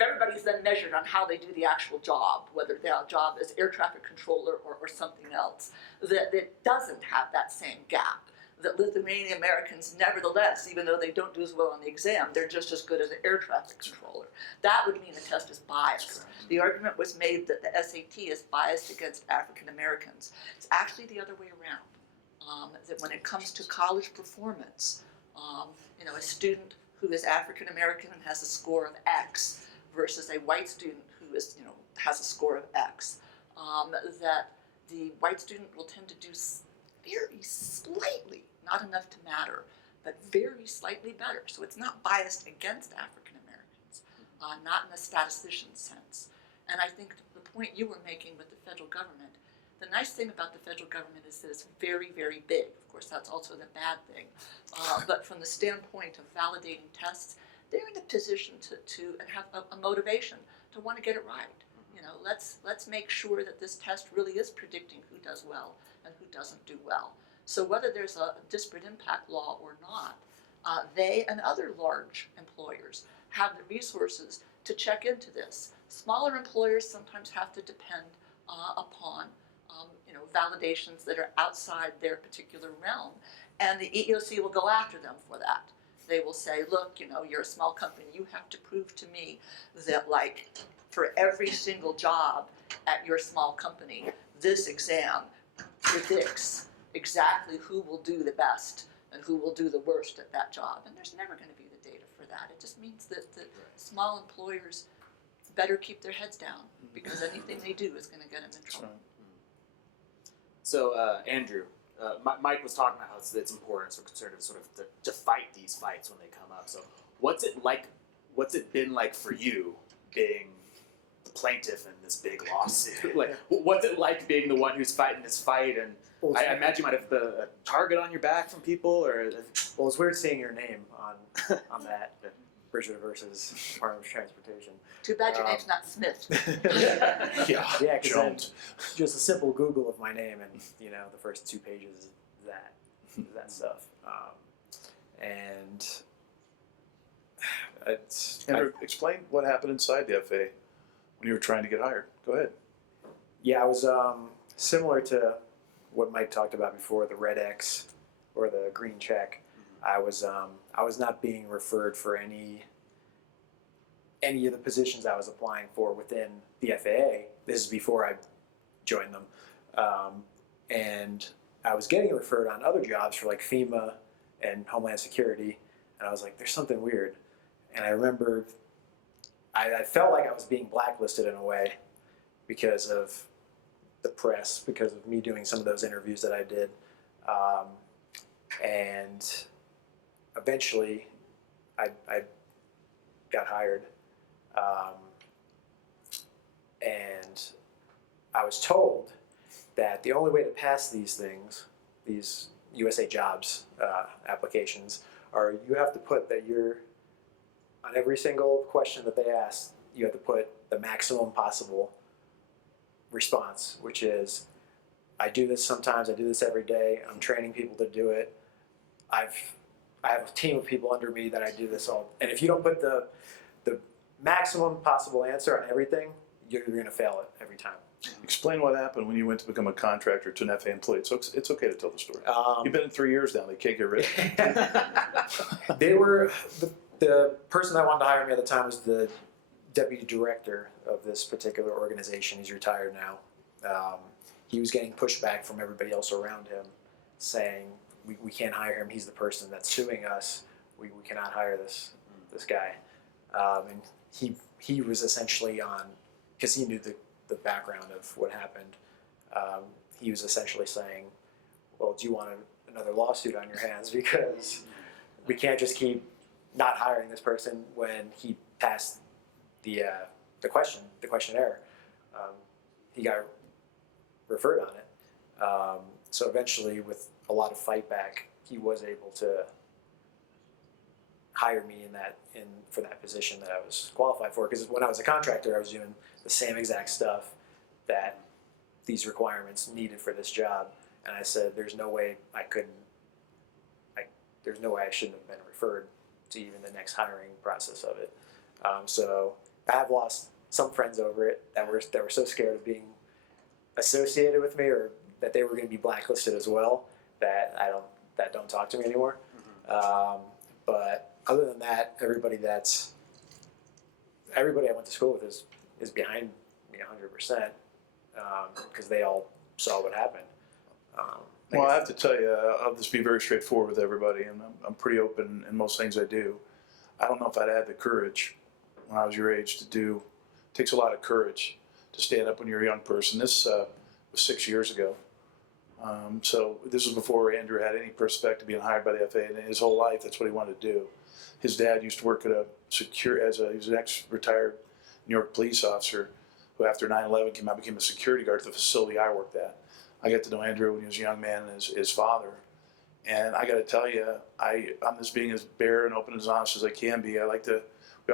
everybody's then measured on how they do the actual job, whether their job is air traffic controller or something else, that it doesn't have that same gap. That Lithuanian Americans, nevertheless, even though they don't do as well on the exam, they're just as good as an air traffic controller. That would mean the test is biased. The argument was made that the SAT is biased against African Americans. It's actually the other way around. That when it comes to college performance, you know, a student who is African American and has a score of X versus a white student who is, you know, has a score of X, that the white student will tend to do very slightly, not enough to matter, but very slightly better. So it's not biased against African Americans, not in a statistician's sense. And I think the point you were making with the federal government, the nice thing about the federal government is that it's very, very big. Of course, that's also the bad thing. But from the standpoint of validating tests, they're in a position to and have a motivation to want to get it right. You know, let's make sure that this test really is predicting who does well and who doesn't do well. So whether there's a disparate impact law or not, they and other large employers have the resources to check into this. Smaller employers sometimes have to depend upon you know, validations that are outside their particular realm, and the EEOC will go after them for that. They will say, look, you know, you're a small company, you have to prove to me that, like, for every single job at your small company, this exam predicts exactly who will do the best and who will do the worst at that job. And there's never going to be the data for that. It just means that small employers better keep their heads down, because anything they do is going to get them in trouble. So, Andrew, Mike was talking about how it's important for conservatives sort of to fight these fights when they come up. So what's it been like for you being the plaintiff in this big lawsuit? Like, what's it like being the one who's fighting this fight? And I imagine you might have a target on your back from people, or... Well, it's weird seeing your name on that. Bridger versus Department of Transportation. Too bad your name's not Smith. Yeah, Yeah, 'cause then Jones. just a simple Google of my name, and the first 2 pages is that stuff. And Andrew, explain what happened inside the FAA when you were trying to get hired. Go ahead. Yeah, I was similar to what Mike talked about before, the red X or the green check. I was not being referred for any of the positions I was applying for within the FAA. This is before I joined them, and I was getting referred on other jobs for like FEMA and Homeland Security, and I was like, "There's something weird." And I remember I felt like I was being blacklisted in a way because of the press, because of me doing some of those interviews that I did, and eventually I got hired, and I was told that the only way to pass these things, these USA Jobs applications, are you have to put that you're, on every single question that they ask, you have to put the maximum possible response, which is, I do this sometimes, I do this every day, I'm training people to do it, I have a team of people under me that I do this all, and if you don't put the maximum possible answer on everything, you're going to fail it every time. Explain what happened when you went to become a contractor to an FAA employee. It's okay to tell the story. You've been in 3 years now. They can't get rid of you. They were the person that wanted to hire me at the time was the deputy director of this particular organization. He's retired now. He was getting pushback from everybody else around him, saying we can't hire him. He's the person that's suing us. We cannot hire this guy. And he was essentially on, because he knew the background of what happened. He was essentially saying, well, do you want another lawsuit on your hands, because we can't just keep not hiring this person when he passed the questionnaire. He got referred on it. So eventually, with a lot of fight back, he was able to hire me for that position that I was qualified for. Because when I was a contractor, I was doing the same exact stuff that these requirements needed for this job, and I said, "There's no way there's no way I shouldn't have been referred to even the next hiring process of it." So I have lost some friends over it that were so scared of being associated with me, or that they were going to be blacklisted as well, that don't talk to me anymore. But other than that, everybody I went to school with is behind me 100%, because they all saw what happened. Well, I have to tell you, I'll just be very straightforward with everybody, and I'm pretty open in most things I do. I don't know if I'd had the courage when I was your age to do. It takes a lot of courage to stand up when you're a young person. This was 6 years ago. So this was before Andrew had any prospect of being hired by the FAA, and his whole life that's what he wanted to do. His dad used to work at he was an ex-retired New York police officer who, after 9/11, came out and became a security guard at the facility I worked at. I got to know Andrew when he was a young man, and his father. And I got to tell you, I'm just being as bare and open and as honest as I can be. We all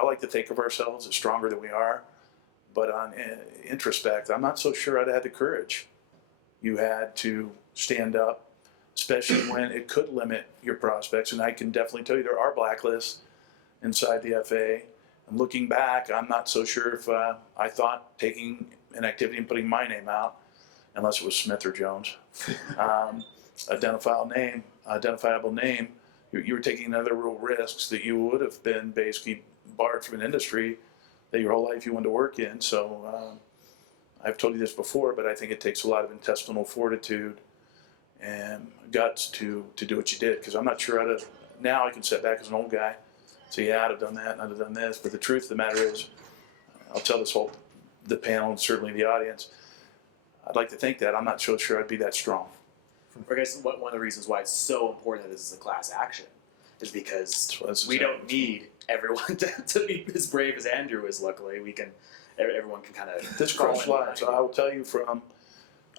like to think of ourselves as stronger than we are, but on introspect, I'm not so sure I'd had the courage you had to stand up, especially when it could limit your prospects. And I can definitely tell you there are blacklists inside the FAA. And looking back, I'm not so sure if I thought taking an activity and putting my name out, unless it was Smith or Jones, identifiable name, you were taking other real risks that you would have been basically barred from an industry that your whole life you wanted to work in. So I've told you this before, but I think it takes a lot of intestinal fortitude and guts to do what you did. Because I'm not sure now I can sit back as an old guy, say, yeah, I'd have done that and I'd have done this. But the truth of the matter is, I'll tell the panel and certainly the audience, I'd like to think that I'm not so sure I'd be that strong. I guess one of the reasons why it's so important that this is a class action is because we don't need everyone to be as brave as Andrew is. Luckily, everyone can kind of. This crushed lives. I will tell you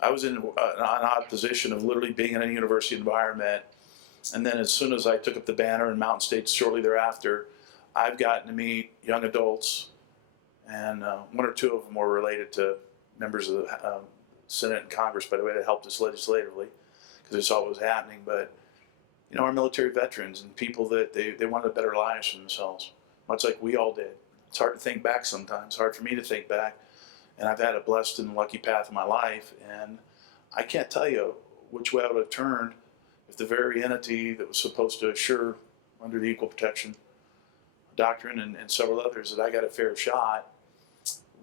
I was in an odd position of literally being in a university environment, and then as soon as I took up the banner in Mountain States shortly thereafter, I've gotten to meet young adults, and one or two of them were related to members of the Senate and Congress, by the way, that helped us legislatively, because they saw what was happening. But our military veterans and people that they wanted better lives for themselves, much like we all did. It's hard to think back sometimes. It's hard for me to think back, and I've had a blessed and lucky path in my life, and I can't tell you which way I would have turned if the very entity that was supposed to assure under the Equal Protection Doctrine and several others that I got a fair shot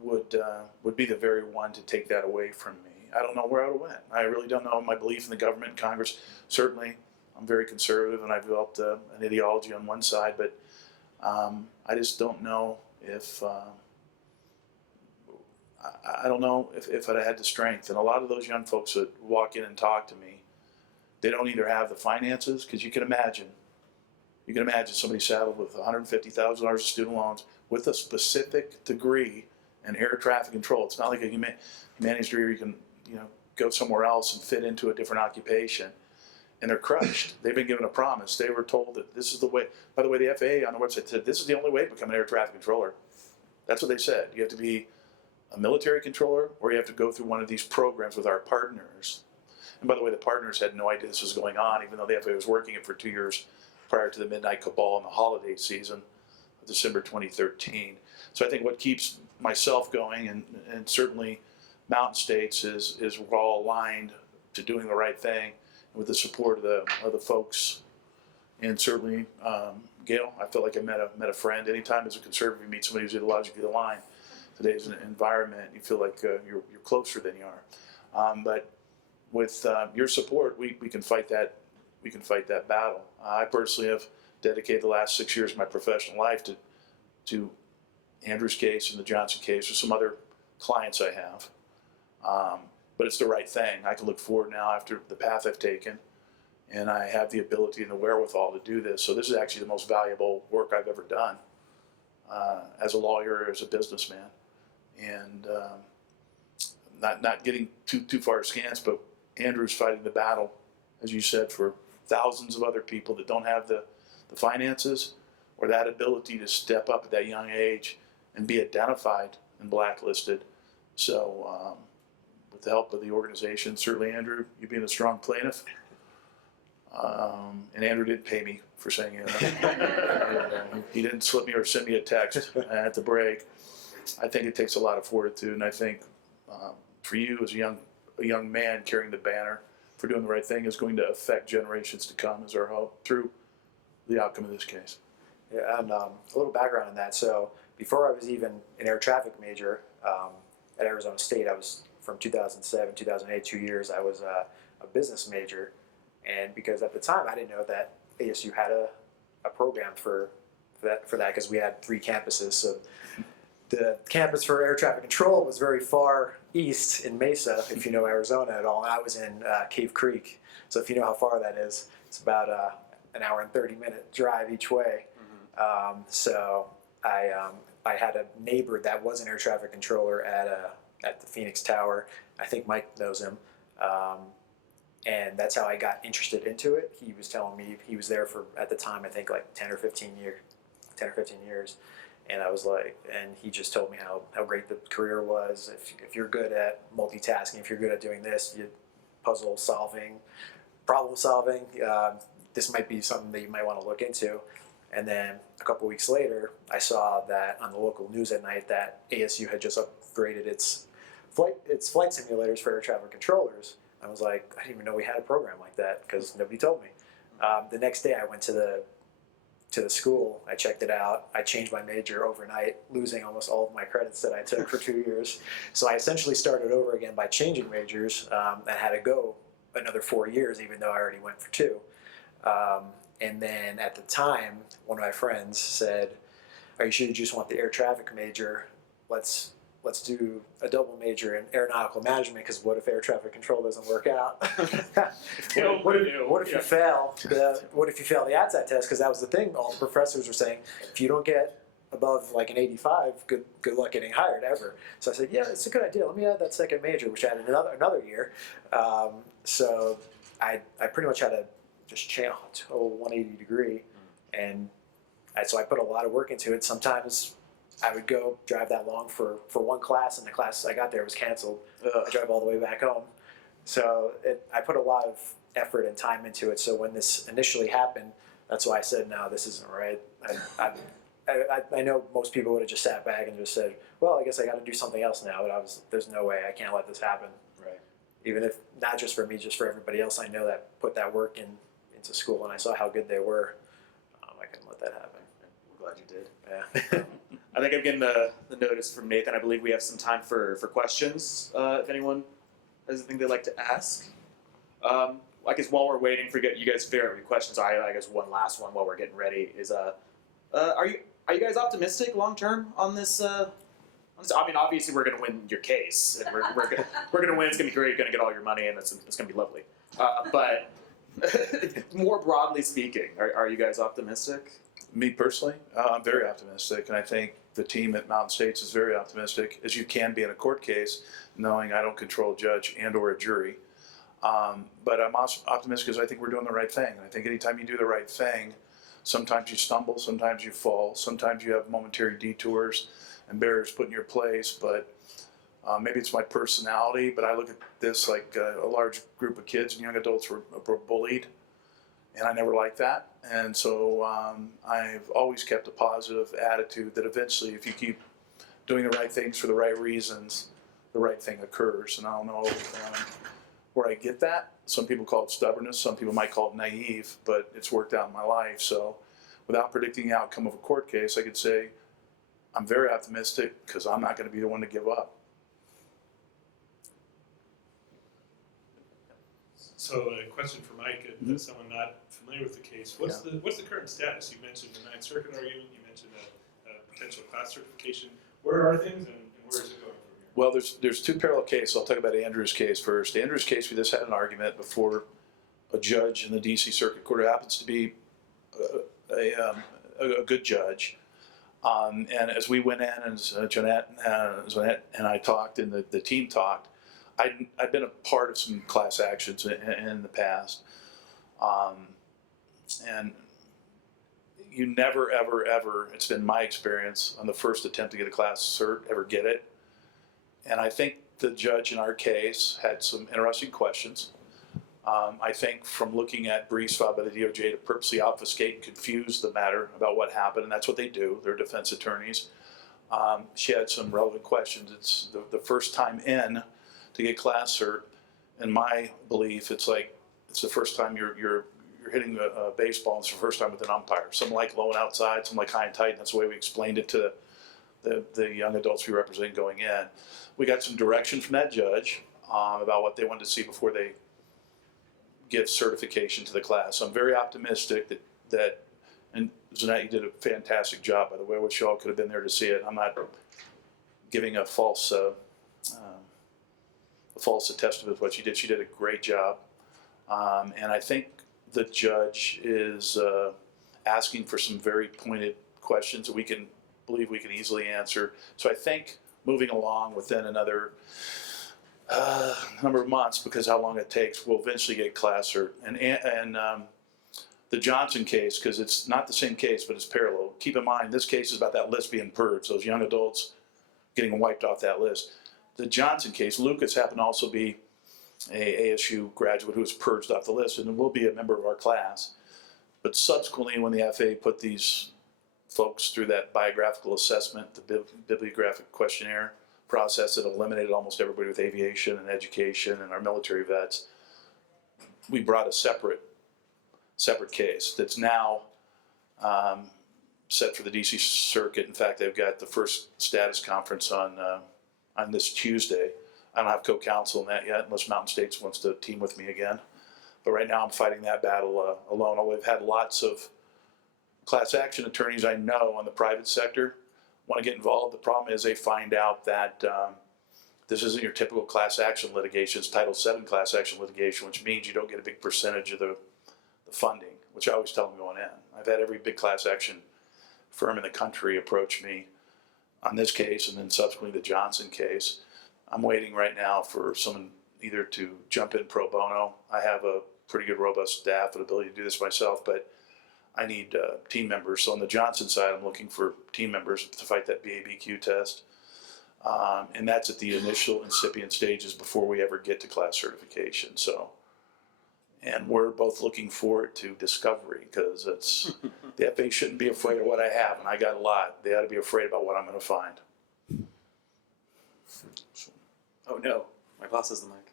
would be the very one to take that away from me. I don't know where I would have went. I really don't know. My belief in the government and Congress, certainly I'm very conservative, and I've developed an ideology on one side, but I just don't know if I don't know if I'd have had the strength. And a lot of those young folks that walk in and talk to me, they don't either have the finances, because you can imagine somebody saddled with $150,000 of student loans with a specific degree in air traffic control. It's not like a humanities degree where you can go somewhere else and fit into a different occupation. And they're crushed. They've been given a promise. They were told that this is the way. By the way, the FAA on the website said this is the only way to become an air traffic controller. That's what they said. You have to be a military controller, or you have to go through one of these programs with our partners. And by the way, the partners had no idea this was going on, even though the FAA was working it for 2 years prior to the midnight cabal in the holiday season of December 2013. So I think what keeps myself going, and certainly Mountain States, is we're all aligned to doing the right thing with the support of the folks. And certainly, Gail, I feel like I met a friend. Anytime as a conservative you meet somebody who's ideologically aligned, today's environment, you feel like you're closer than you are. But with your support, we can fight that. We can fight that battle. I personally have dedicated the last 6 years of my professional life to Andrew's case and the Johnson case, or some other clients I have. But it's the right thing. I can look forward now after the path I've taken, and I have the ability and the wherewithal to do this. So this is actually the most valuable work I've ever done as a lawyer, as a businessman. And not getting too far askance, but Andrew's fighting the battle, as you said, for thousands of other people that don't have the finances or that ability to step up at that young age and be identified and blacklisted. So with the help of the organization, certainly Andrew, you being a strong plaintiff, and Andrew did pay me for saying it. He didn't slip me or send me a text at the break. I think it takes a lot of fortitude, and I think for you as a young man carrying the banner for doing the right thing is going to affect generations to come, is our hope, through the outcome of this case. Yeah, and a little background on that. So before I was even an air traffic major at Arizona State, I was from 2007, 2008, 2 years, I was a business major. And because at the time I didn't know that ASU had a program for that, because we had 3 campuses. So the campus for air traffic control was very far east in Mesa, if you know Arizona at all. And I was in Cave Creek. So if you know how far that is, it's about an hour and 30-minute drive each way. Mm-hmm. So I had a neighbor that was an air traffic controller at the Phoenix Tower. I think Mike knows him. And that's how I got interested into it. He was telling me he was there for, at the time, I think like 10 or 15 years. And I was like, and he just told me how great the career was. If you're good at multitasking, if you're good at doing this, puzzle solving, problem solving, this might be something that you might want to look into. And then a couple weeks later, I saw that on the local news at night that ASU had just upgraded its flight simulators for air traffic controllers. I was like, I didn't even know we had a program like that, because nobody told me. The next day I went to the school, I checked it out, I changed my major overnight, losing almost all of my credits that I took for 2 years. So I essentially started over again by changing majors, and had to go another 4 years, even though I already went for 2. And then at the time, one of my friends said, are you sure you just want the air traffic major? Let's do a double major in aeronautical management, because what if air traffic control doesn't work out? What if you fail the ATSAT test? Because that was the thing. All the professors were saying, if you don't get above like an 85, good luck getting hired ever. So I said, yeah, it's a good idea. Let me add that second major, which added another year. So I pretty much had to just change to a 180 degree, and So I put a lot of work into it. Sometimes I would go drive that long for one class, and the class I got there was canceled. I drive all the way back home. So I put a lot of effort and time into it. So when this initially happened, that's why I said, no, this isn't right. I know most people would have just sat back and just said, well, I guess I got to do something else now. But there's no way, I can't let this happen. Right. Even if not just for me, just for everybody else I know that put that work into school, and I saw how good they were. I couldn't let that happen. I'm glad you did. Yeah. I think I'm getting the notice from Nathan. I believe we have some time for questions. If anyone has anything they'd like to ask. I guess while we're waiting for you guys to figure out your questions, I guess one last one while we're getting ready is are you guys optimistic long term on this? I mean, obviously we're gonna win your case, and we're gonna win. It's gonna be great. You're gonna get all your money, and it's gonna be lovely. But more broadly speaking, are you guys optimistic? Me personally, I'm very optimistic, and I think the team at Mountain States is very optimistic, as you can be in a court case, knowing I don't control a judge and or a jury. But I'm also optimistic because I think we're doing the right thing. I think anytime you do the right thing, sometimes you stumble, sometimes you fall, sometimes you have momentary detours and barriers put in your place. But maybe it's my personality, but I look at this like a large group of kids and young adults were bullied, and I never liked that. And so I've always kept a positive attitude that eventually, if you keep doing the right things for the right reasons, the right thing occurs. And I don't know where I get that. Some people call it stubbornness, some people might call it naive, but it's worked out in my life. So without predicting the outcome of a court case, I could say I'm very optimistic because I'm not going to be the one to give up. So a question for Mike, as someone not familiar with the case, what's the current status? You mentioned the Ninth Circuit argument, you mentioned a potential class certification. Where are things and where is it going from here? Well, there's two parallel cases. I'll talk about Andrew's case first. Andrew's case, we just had an argument before a judge in the D.C. Circuit Court, who happens to be a good judge. And as we went in, as Jeanette and I talked, and the team talked, I've been a part of some class actions in the past. And you never, ever, ever, it's been my experience, on the first attempt to get a class cert, ever get it. And I think the judge in our case had some interesting questions. I think from looking at briefs filed by the DOJ to purposely obfuscate and confuse the matter about what happened, and that's what they do, they're defense attorneys. She had some relevant questions. It's the first time in to get class cert. In my belief, it's like it's the first time you're hitting a baseball, and it's the first time with an umpire. Some like low and outside, some like high and tight, and that's the way we explained it to the young adults we represent going in. We got some direction from that judge about what they wanted to see before they give certification to the class. So I'm very optimistic that and Jeanette, you did a fantastic job, by the way. I wish you all could have been there to see it. I'm not giving a false attestament of what she did. She did a great job. And I think the judge is asking for some very pointed questions that we believe we can easily answer. So I think moving along within another number of months, because how long it takes, we'll eventually get class cert. And the Johnson case, because it's not the same case, but it's parallel. Keep in mind, this case is about that list being purged, those young adults getting wiped off that list. The Johnson case, Lucas happened to also be a ASU graduate who was purged off the list and will be a member of our class. But subsequently, when the FAA put these folks through that biographical assessment, the bibliographic questionnaire process that eliminated almost everybody with aviation and education and our military vets, we brought a separate case that's now set for the DC Circuit. In fact, they've got the first status conference on this Tuesday. I don't have co-counsel in that yet, unless Mountain States wants to team with me again. But right now I'm fighting that battle alone. Although I've had lots of class action attorneys I know on the private sector want to get involved. The problem is they find out that this isn't your typical class action litigation. It's Title VII class action litigation, which means you don't get a big percentage of the funding, which I always tell them going in. I've had every big class action firm in the country approach me on this case, and then subsequently the Johnson case. I'm waiting right now for someone either to jump in pro bono. I have a pretty good robust staff and ability to do this myself, but I need team members. So on the Johnson side, I'm looking for team members to fight that BABQ test. And that's at the initial incipient stages before we ever get to class certification. So, and we're both looking forward to discovery, because it's the FAA shouldn't be afraid of what I have, and I got a lot. They ought to be afraid about what I'm going to find. Oh no, my boss has the mic.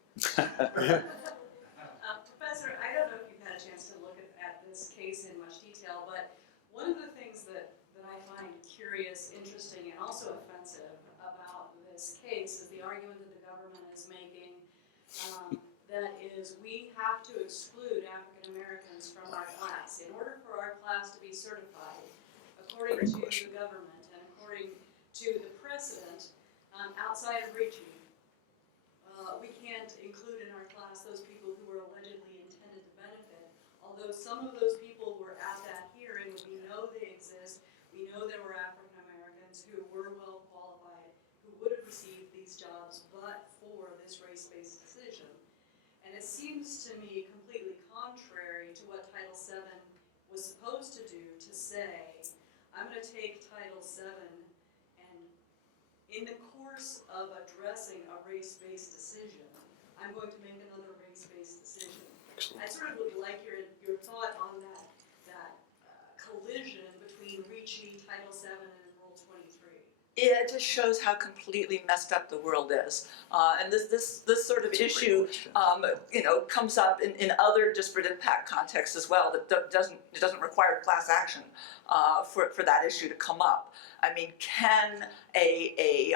Professor, I don't know if you've had a chance to look at this case in much detail, but one of the things that I find curious, interesting, and also offensive about this case is the argument that the government is making, that is, we have to exclude African Americans from our class. In order for our class to be certified, according to the government and according to the precedent, outside of reaching, we can't include in our class those people who were allegedly intended to benefit. Although some of those people were at that hearing, we know they exist. We know there were African Americans who were well qualified, who would have received these jobs, but for this race-based decision. And it seems to me completely contrary to what Title VII was supposed to do, to say, I'm going to take Title VII and in the course of addressing a race-based decision, I'm going to make another race-based decision. Excellent. I sort of would like your thought on that collision between REACHI, Title VII, and Rule 23. Yeah, it just shows how completely messed up the world is, and this sort of issue, comes up in other disparate impact contexts as well. That doesn't require class action for that issue to come up. I mean, can a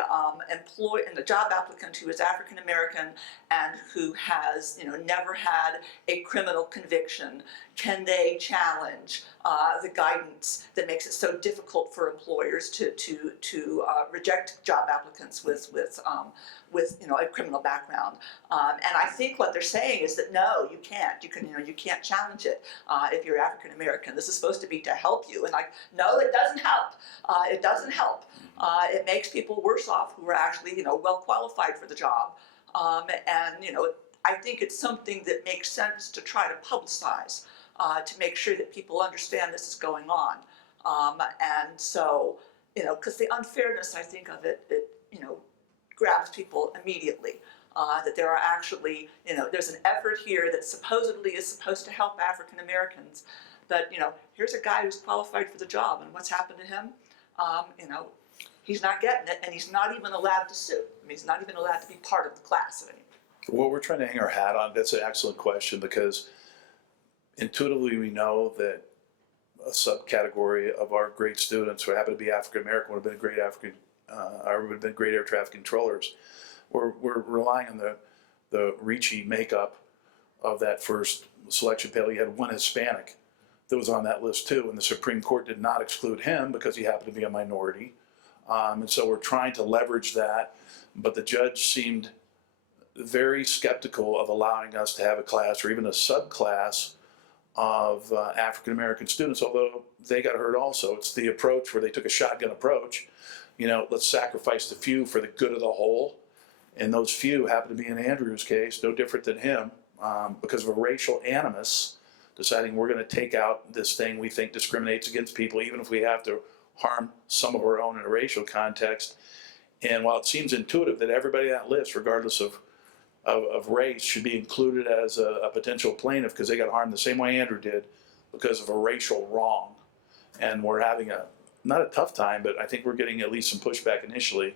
job applicant who is African American and who has never had a criminal conviction, can they challenge the guidance that makes it so difficult for employers to reject job applicants with a criminal background? And I think what they're saying is that no, you can't. You can't challenge it if you're African American. This is supposed to be to help you, and no, it doesn't help. It doesn't help. It makes people worse off who are actually well qualified for the job. I think it's something that makes sense to try to publicize, to make sure that people understand this is going on. And so, because the unfairness, I think, of it grabs people immediately. That there are actually, there's an effort here that supposedly is supposed to help African Americans, but here's a guy who's qualified for the job, and what's happened to him? He's not getting it, and he's not even allowed to sue. I mean, he's not even allowed to be part of the class anymore. Well, we're trying to hang our hat on. That's an excellent question, because intuitively we know that a subcategory of our great students who happen to be African American would have been great air traffic controllers. We're relying on the REACHI makeup of that first selection panel. You had one Hispanic that was on that list too, and the Supreme Court did not exclude him because he happened to be a minority. And so we're trying to leverage that, but the judge seemed very skeptical of allowing us to have a class or even a subclass of African American students, although they got hurt also. It's the approach where they took a shotgun approach. Let's sacrifice the few for the good of the whole. And those few happen to be in Andrew's case, no different than him, because of a racial animus, deciding we're going to take out this thing we think discriminates against people, even if we have to harm some of our own in a racial context. And while it seems intuitive that everybody on that list, regardless of race, should be included as a potential plaintiff because they got harmed the same way Andrew did because of a racial wrong. And we're having not a tough time, but I think we're getting at least some pushback initially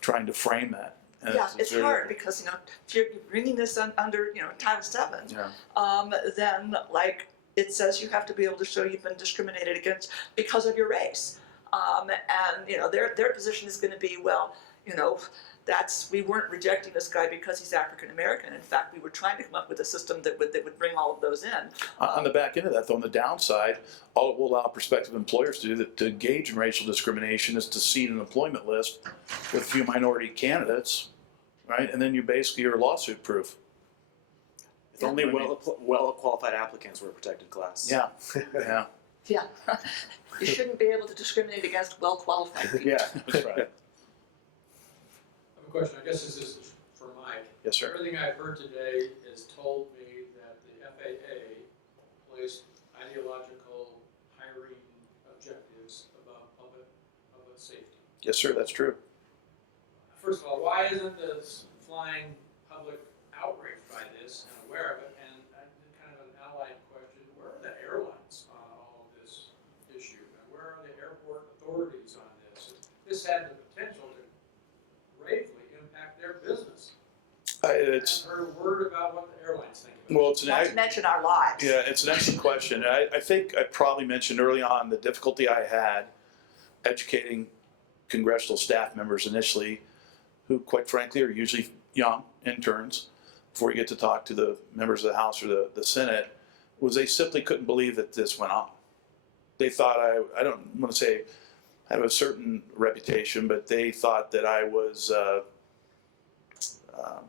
trying to frame that. And Yeah, it's hard because if you're bringing this under Title VII, then it says you have to be able to show you've been discriminated against because of your race, and their position is going to be, well, we weren't rejecting this guy because he's African American. In fact, we were trying to come up with a system that would bring all of those in. On the back end of that, though, on the downside, all it will allow prospective employers to do to engage in racial discrimination is to seed an employment list with a few minority candidates, right? And then you're lawsuit proof. If only well qualified applicants were a protected class. Yeah, yeah. Yeah, you shouldn't be able to discriminate against well-qualified people. Yeah, that's right. I have a question. I guess this is for Mike. Yes, sir. Everything I've heard today has told me that the FAA placed ideological hiring Yes, sir, that's true. First of all, why isn't the flying public outraged by this and aware of it? And kind of an allied question, where are the airlines on all of this issue? And where are the airport authorities on this? This had the potential to gravely impact their business. It's, I haven't heard a word about what the airlines think of it. well, it's an, Not to mention our lives. yeah, it's an excellent question. I think I probably mentioned early on the difficulty I had educating congressional staff members initially, who quite frankly are usually young interns, before you get to talk to the members of the House or the Senate, was they simply couldn't believe that this went on. They thought I don't want to say I have a certain reputation, but they thought that I was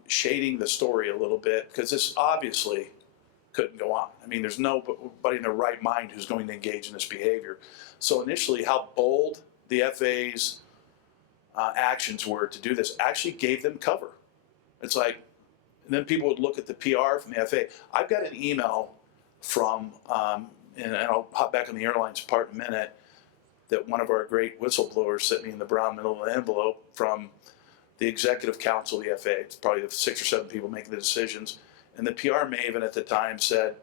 shading the story a little bit, because this obviously couldn't go on. I mean, there's nobody in their right mind who's going to engage in this behavior. So initially, how bold the FAA's actions were to do this actually gave them cover. It's like, and then people would look at the PR from the FAA. I've got an email from, and I'll hop back on the airlines part in a minute, that one of our great whistleblowers sent me in the brown middle of the envelope from the executive council of the FAA. It's probably the 6 or 7 people making the decisions. And the PR maven at the time said,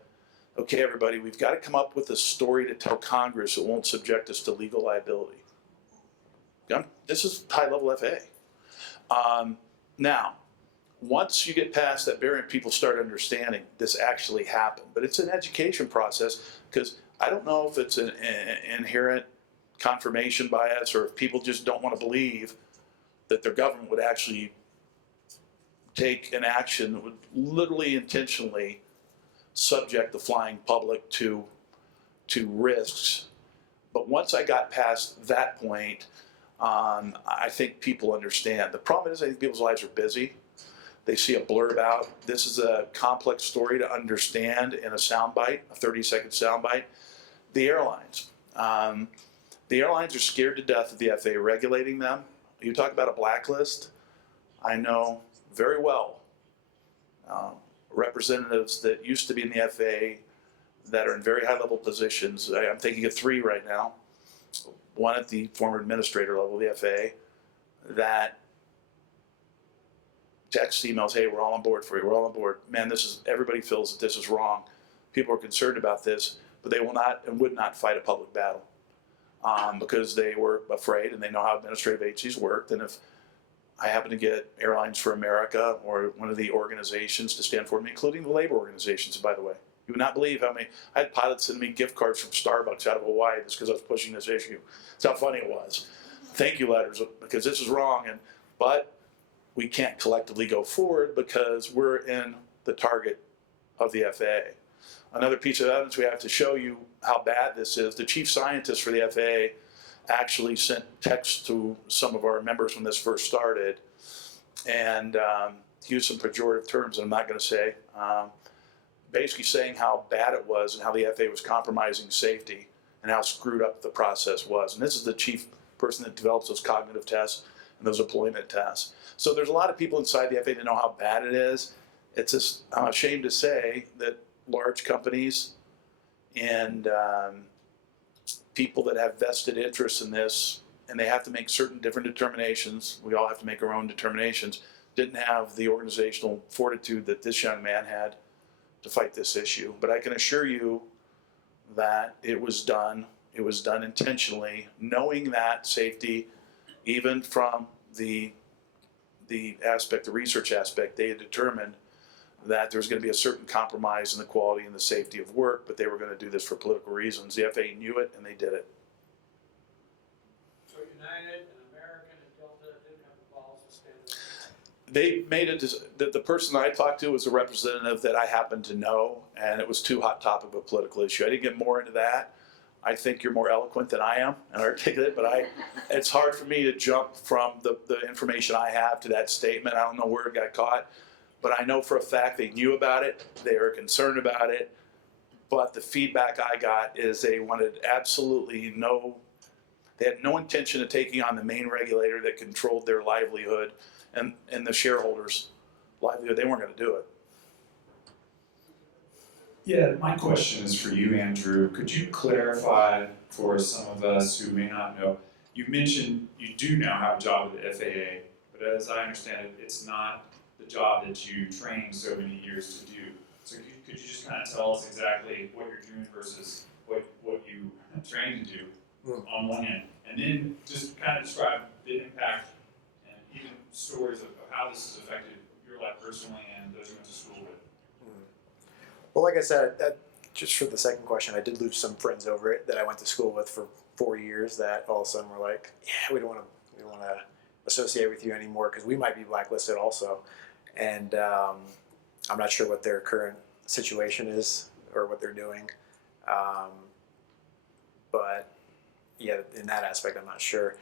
okay, everybody, we've got to come up with a story to tell Congress that won't subject us to legal liability. This is high-level FAA. Now, once you get past that barrier, people start understanding this actually happened. But it's an education process, because I don't know if it's an inherent confirmation bias or if people just don't want to believe that their government would actually take an action that would literally intentionally subject the flying public to risks. But once I got past that point, I think people understand. The problem is, I think people's lives are busy. They see a blurb out. This is a complex story to understand in a soundbite, a 30-second soundbite. The airlines. The airlines are scared to death of the FAA regulating them. You talk about a blacklist. I know very well representatives that used to be in the FAA that are in very high-level positions. I'm thinking of 3 right now. One at the former administrator level of the FAA that text emails, hey, we're all on board for you, we're all on board. Man, everybody feels that this is wrong. People are concerned about this, but they will not and would not fight a public battle because they were afraid, and they know how administrative agencies worked. And if I happen to get Airlines for America or one of the organizations to stand for me, including the labor organizations, by the way, you would not believe how many. I had pilots send me gift cards from Starbucks out of Hawaii just because I was pushing this issue. That's how funny it was. Thank you letters, because this is wrong, but we can't collectively go forward because we're in the target of the FAA. Another piece of evidence we have to show you how bad this is. The chief scientist for the FAA actually sent texts to some of our members when this first started, and used some pejorative terms that I'm not going to say. Basically saying how bad it was and how the FAA was compromising safety and how screwed up the process was. And this is the chief person that develops those cognitive tests and those employment tests. So there's a lot of people inside the FAA that know how bad it is. It's just, I'm ashamed to say that large companies and people that have vested interests in this, and they have to make certain different determinations, we all have to make our own determinations, didn't have the organizational fortitude that this young man had to fight this issue. But I can assure you that it was done intentionally, knowing that safety, even from the aspect, the research aspect, they had determined that there was going to be a certain compromise in the quality and the safety of work, but they were going to do this for political reasons. The FAA knew it, and they did it. So United and American and Delta didn't have the balls to stand up. They made it, the person I talked to was a representative that I happened to know, and it was too hot topic of a political issue. I didn't get more into that. I think you're more eloquent than I am and articulate, but it's hard for me to jump from the information I have to that statement. I don't know where it got caught, but I know for a fact they knew about it, they were concerned about it, but the feedback I got is they wanted absolutely they had no intention of taking on the main regulator that controlled their livelihood and the shareholders' livelihood. They weren't going to do it. Yeah, my question is for you, Andrew. Could you clarify for some of us who may not know, You mentioned you do now have a job with the FAA, but as I understand it, it's not the job that you trained so many years to do. So could you just kind of tell us exactly what you're doing versus what you trained to do on one end? And then just kind of describe the impact and even stories of how this has affected your life personally and those you went to school with. Well, like I said, just for the second question, I did lose some friends over it that I went to school with for 4 years. That all of a sudden were like, "Yeah, we don't want to associate with you anymore because we might be blacklisted also." And I'm not sure what their current situation is or what they're doing, but yeah, in that aspect, I'm not sure.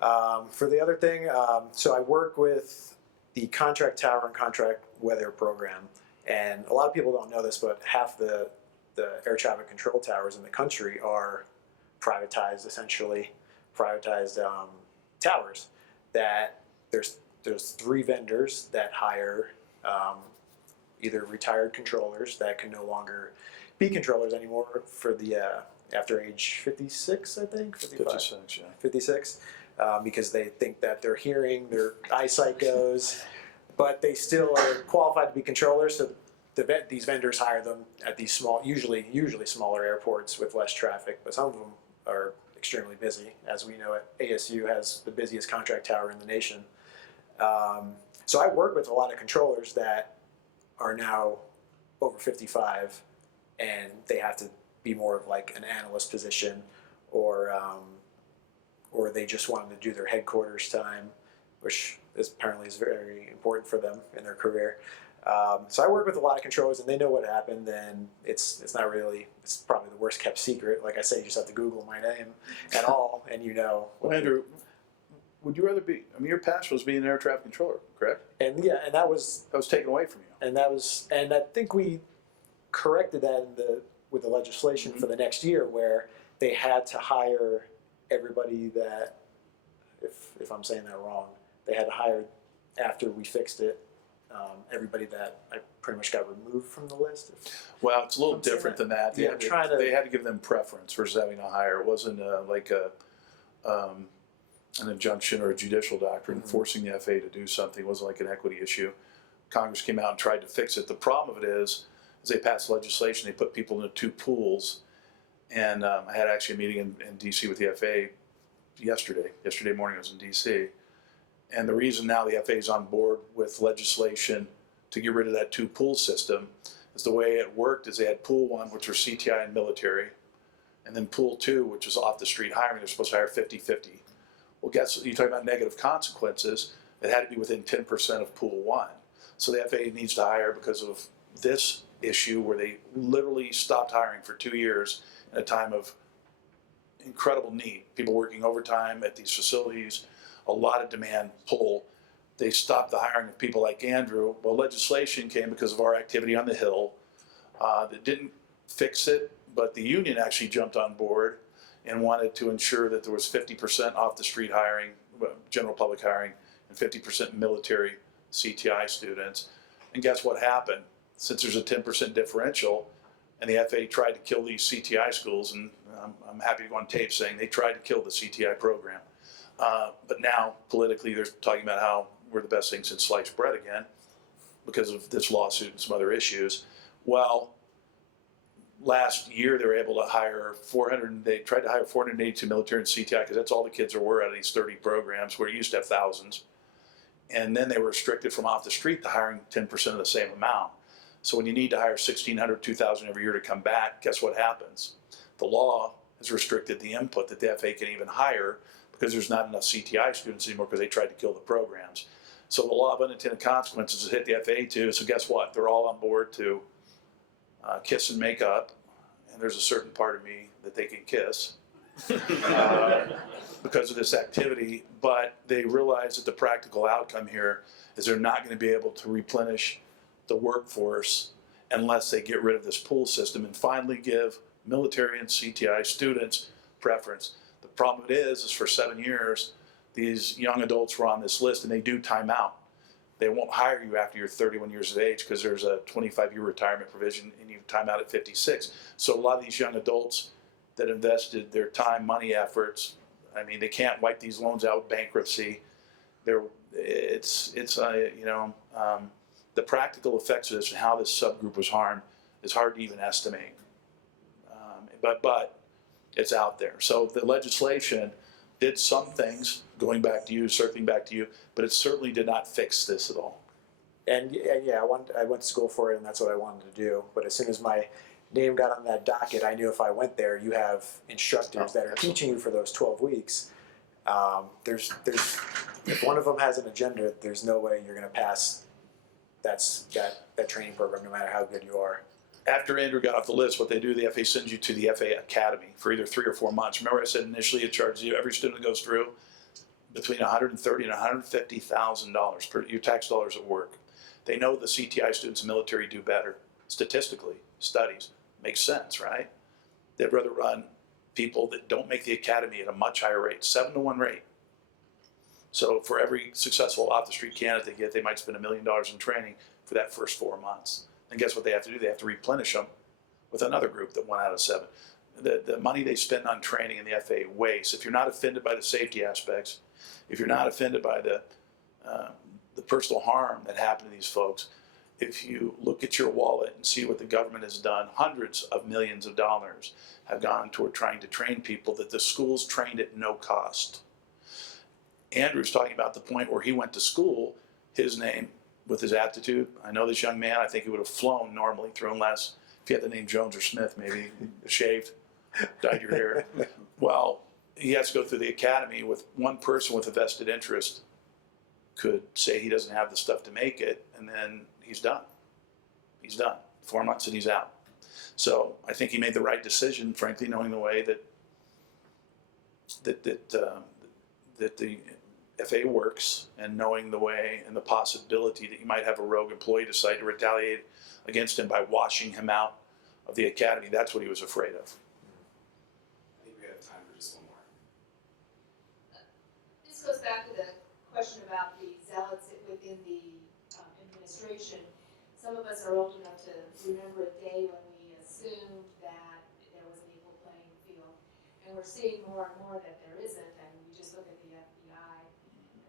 For the other thing, so I work with the contract tower and contract weather program. And a lot of people don't know this, but half the air traffic control towers in the country are privatized, essentially privatized towers. That there's 3 vendors that hire either retired controllers that can no longer be controllers anymore for the after age 56, I think 56, yeah. 56, because they think that their hearing, their eyesight goes. But they still are qualified to be controllers, so these vendors hire them at these small, usually smaller airports with less traffic, but some of them are extremely busy. As we know, ASU has the busiest contract tower in the nation. So I work with a lot of controllers that are now over 55, and they have to be more of like an analyst position, or they just wanted to do their headquarters time, which apparently is very important for them in their career. So I work with a lot of controllers, and they know what happened. And it's not really, it's probably the worst kept secret. Like I say, you just have to Google my name and all, and you know. Well, Andrew, would you rather be? I mean, your passion was being an air traffic controller, correct? And yeah, and that was taken away from you. and I think we corrected that with the legislation for the next year, where they had to hire everybody that, if I'm saying that wrong, they had to hire after we fixed it. Everybody that I pretty much got removed from the list. Well, it's a little I'm saying different that. than that. Yeah, I'm trying to- They had to give them preference versus having to hire. It wasn't like an injunction or a judicial doctrine forcing the FAA to do something. It wasn't like an equity issue. Congress came out and tried to fix it. The problem of it is they passed legislation, they put people into 2 pools. And I had actually a meeting in D.C. with the FAA yesterday. Yesterday morning I was in D.C. And the reason now the FAA is on board with legislation to get rid of that 2-pool system is the way it worked is they had pool 1, which was CTI and military, and then pool 2, which was off the street hiring. They're supposed to hire 50-50. Well, guess what? You talk about negative consequences. It had to be within 10% of pool 1. So the FAA needs to hire because of this issue where they literally stopped hiring for 2 years in a time of incredible need. People working overtime at these facilities, a lot of demand pull. They stopped the hiring of people like Andrew. Well, legislation came because of our activity on the Hill that didn't fix it, but the union actually jumped on board and wanted to ensure that there was 50% off the street hiring, general public hiring, and 50% military CTI students. And guess what happened? Since there's a 10% differential, and the FAA tried to kill these CTI schools, and I'm happy to go on tape saying they tried to kill the CTI program. But now, politically, they're talking about how we're the best thing since sliced bread again because of this lawsuit and some other issues. Well, last year they were able to hire 400, they tried to hire 482 military and CTI because that's all the kids there were out of these 30 programs where you used to have thousands. And then they were restricted from off the street to hiring 10% of the same amount. So when you need to hire 1,600, 2,000 every year to come back, guess what happens? The law has restricted the input that the FAA can even hire because there's not enough CTI students anymore because they tried to kill the programs. So the law of unintended consequences has hit the FAA too. So guess what? They're all on board to kiss and make up. And there's a certain part of me that they can kiss because of this activity. But they realize that the practical outcome here is they're not going to be able to replenish the workforce unless they get rid of this pool system and finally give military and CTI students preference. The problem is for 7 years, these young adults were on this list and they do time out. They won't hire you after you're 31 years of age because there's a 25-year retirement provision and you time out at 56. So a lot of these young adults that invested their time, money, efforts, I mean, they can't wipe these loans out with bankruptcy. The practical effects of this and how this subgroup was harmed is hard to even estimate. But it's out there. So the legislation did some things, circling back to you, but it certainly did not fix this at all. And yeah, I went to school for it, and that's what I wanted to do. But as soon as my name got on that docket, I knew if I went there, you have instructors that are teaching you for those 12 weeks. There's if one of them has an agenda, there's no way you're going to pass that training program, no matter how good you are. After Andrew got off the list, what they do, the FAA sends you to the FAA Academy for either 3 or 4 months. Remember I said initially it charges you, every student that goes through, between $130,000 and $150,000 per your tax dollars at work. They know the CTI students in the military do better. Statistically, studies, makes sense, right? They'd rather run people that don't make the academy at a much higher rate, 7-to-1 rate. So for every successful off-the-street candidate they get, they might spend $1 million in training for that first 4 months. And guess what they have to do? They have to replenish them with another group that 1 out of 7. The money they spend on training in the FAA wastes. If you're not offended by the safety aspects, if you're not offended by the personal harm that happened to these folks, if you look at your wallet and see what the government has done, hundreds of millions of dollars have gone toward trying to train people that the schools trained at no cost. Andrew's talking about the point where he went to school, his name, with his aptitude. I know this young man, I think he would have flown normally through unless, if he had the name Jones or Smith, maybe shaved, dyed your hair. Well, he has to go through the academy with one person with a vested interest could say he doesn't have the stuff to make it, and then he's done. He's done. 4 months and he's out. So I think he made the right decision, frankly, knowing the way that the FAA works, and knowing the way and the possibility that you might have a rogue employee decide to retaliate against him by washing him out of the academy. That's what he was afraid of. I think we have time for just one more. This goes back to the question about the zealots within the administration. Some of us are old enough to remember a day when we assumed that there was an equal playing field, and we're seeing more and more that there isn't. And we just look at the FBI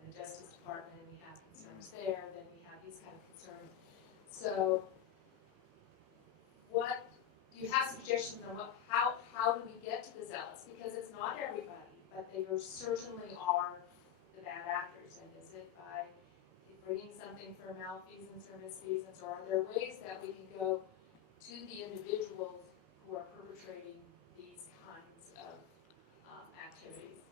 and the Justice Department, and we have concerns there. Then we have these kind of concerns. So, what do you have suggestions on how do we get to the zealots? Because it's not everybody, but they certainly are the bad actors. And is it by bringing something for malfeasance or misfeasance, or are there ways that we can go to the individuals who are perpetrating these kinds of activities?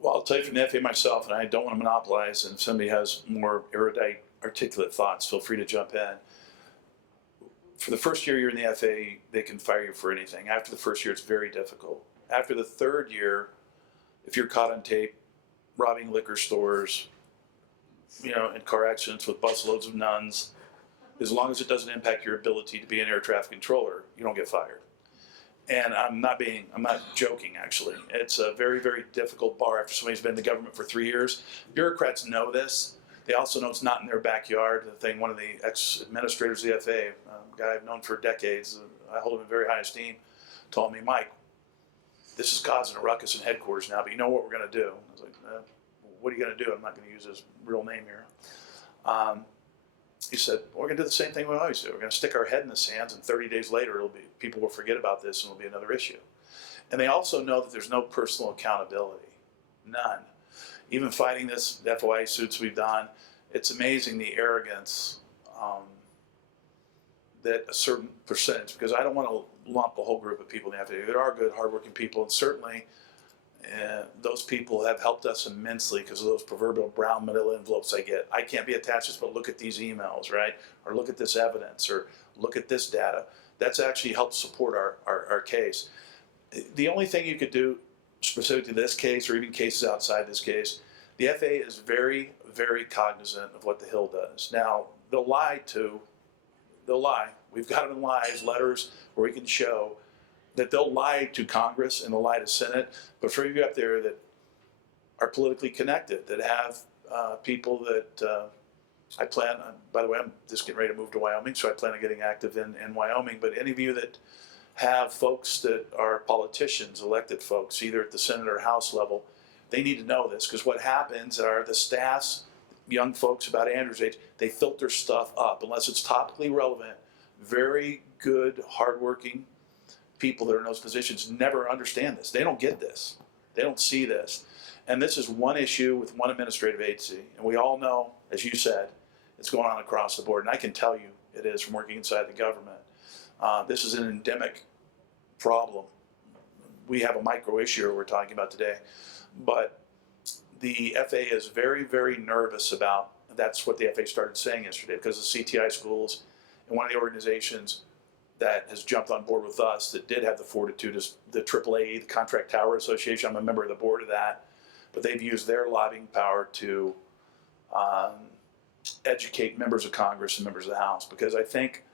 Well, I'll tell you from the FAA myself, and I don't want to monopolize, and if somebody has more erudite, articulate thoughts, feel free to jump in. For the first year you're in the FAA, they can fire you for anything. After the first year, it's very difficult. After the third year, if you're caught on tape robbing liquor stores, in car accidents with busloads of nuns, as long as it doesn't impact your ability to be an air traffic controller, you don't get fired. And I'm not joking, actually. It's a very, very difficult bar after somebody's been in the government for 3 years. Bureaucrats know this. They also know it's not in their backyard. One of the ex-administrators of the FAA, a guy I've known for decades, I hold him in very high esteem, told me, Mike, this is causing a ruckus in headquarters now, but you know what we're going to do? I was like, what are you going to do? I'm not going to use his real name here. He said, we're going to do the same thing we always do. We're going to stick our head in the sands, and 30 days later, people will forget about this, and it'll be another issue. And they also know that there's no personal accountability, none. Even fighting this, the FOIA suits we've done, it's amazing the arrogance that a certain percentage, because I don't want to lump the whole group of people in the FAA. There are good, hardworking people, and certainly those people have helped us immensely because of those proverbial brown manila envelopes I get. I can't be attached to this, but look at these emails, right? Or look at this evidence, or look at this data. That's actually helped support our case. The only thing you could do specific to this case, or even cases outside this case, the FAA is very, very cognizant of what the Hill does. Now, they'll lie. We've got them in lies, letters where we can show that they'll lie to Congress and they'll lie to Senate. But for you up there that are politically connected, that have people that I plan on, by the way, I'm just getting ready to move to Wyoming, so I plan on getting active in Wyoming. But any of you that have folks that are politicians, elected folks, either at the Senate or House level, they need to know this, because what happens are the staffs, young folks about Andrew's age, they filter stuff up unless it's topically relevant. Very good, hardworking people that are in those positions never understand this. They don't get this. They don't see this. And this is one issue with one administrative agency. And we all know, as you said, it's going on across the board. And I can tell you it is from working inside the government. This is an endemic problem. We have a micro issue we're talking about today. But the FAA is very, very nervous about, that's what the FAA started saying yesterday, because the CTI schools and one of the organizations that has jumped on board with us that did have the fortitude is the AAA, the Contract Tower Association. I'm a member of the board of that, but they've used their lobbying power to educate members of Congress and members of the House, because I think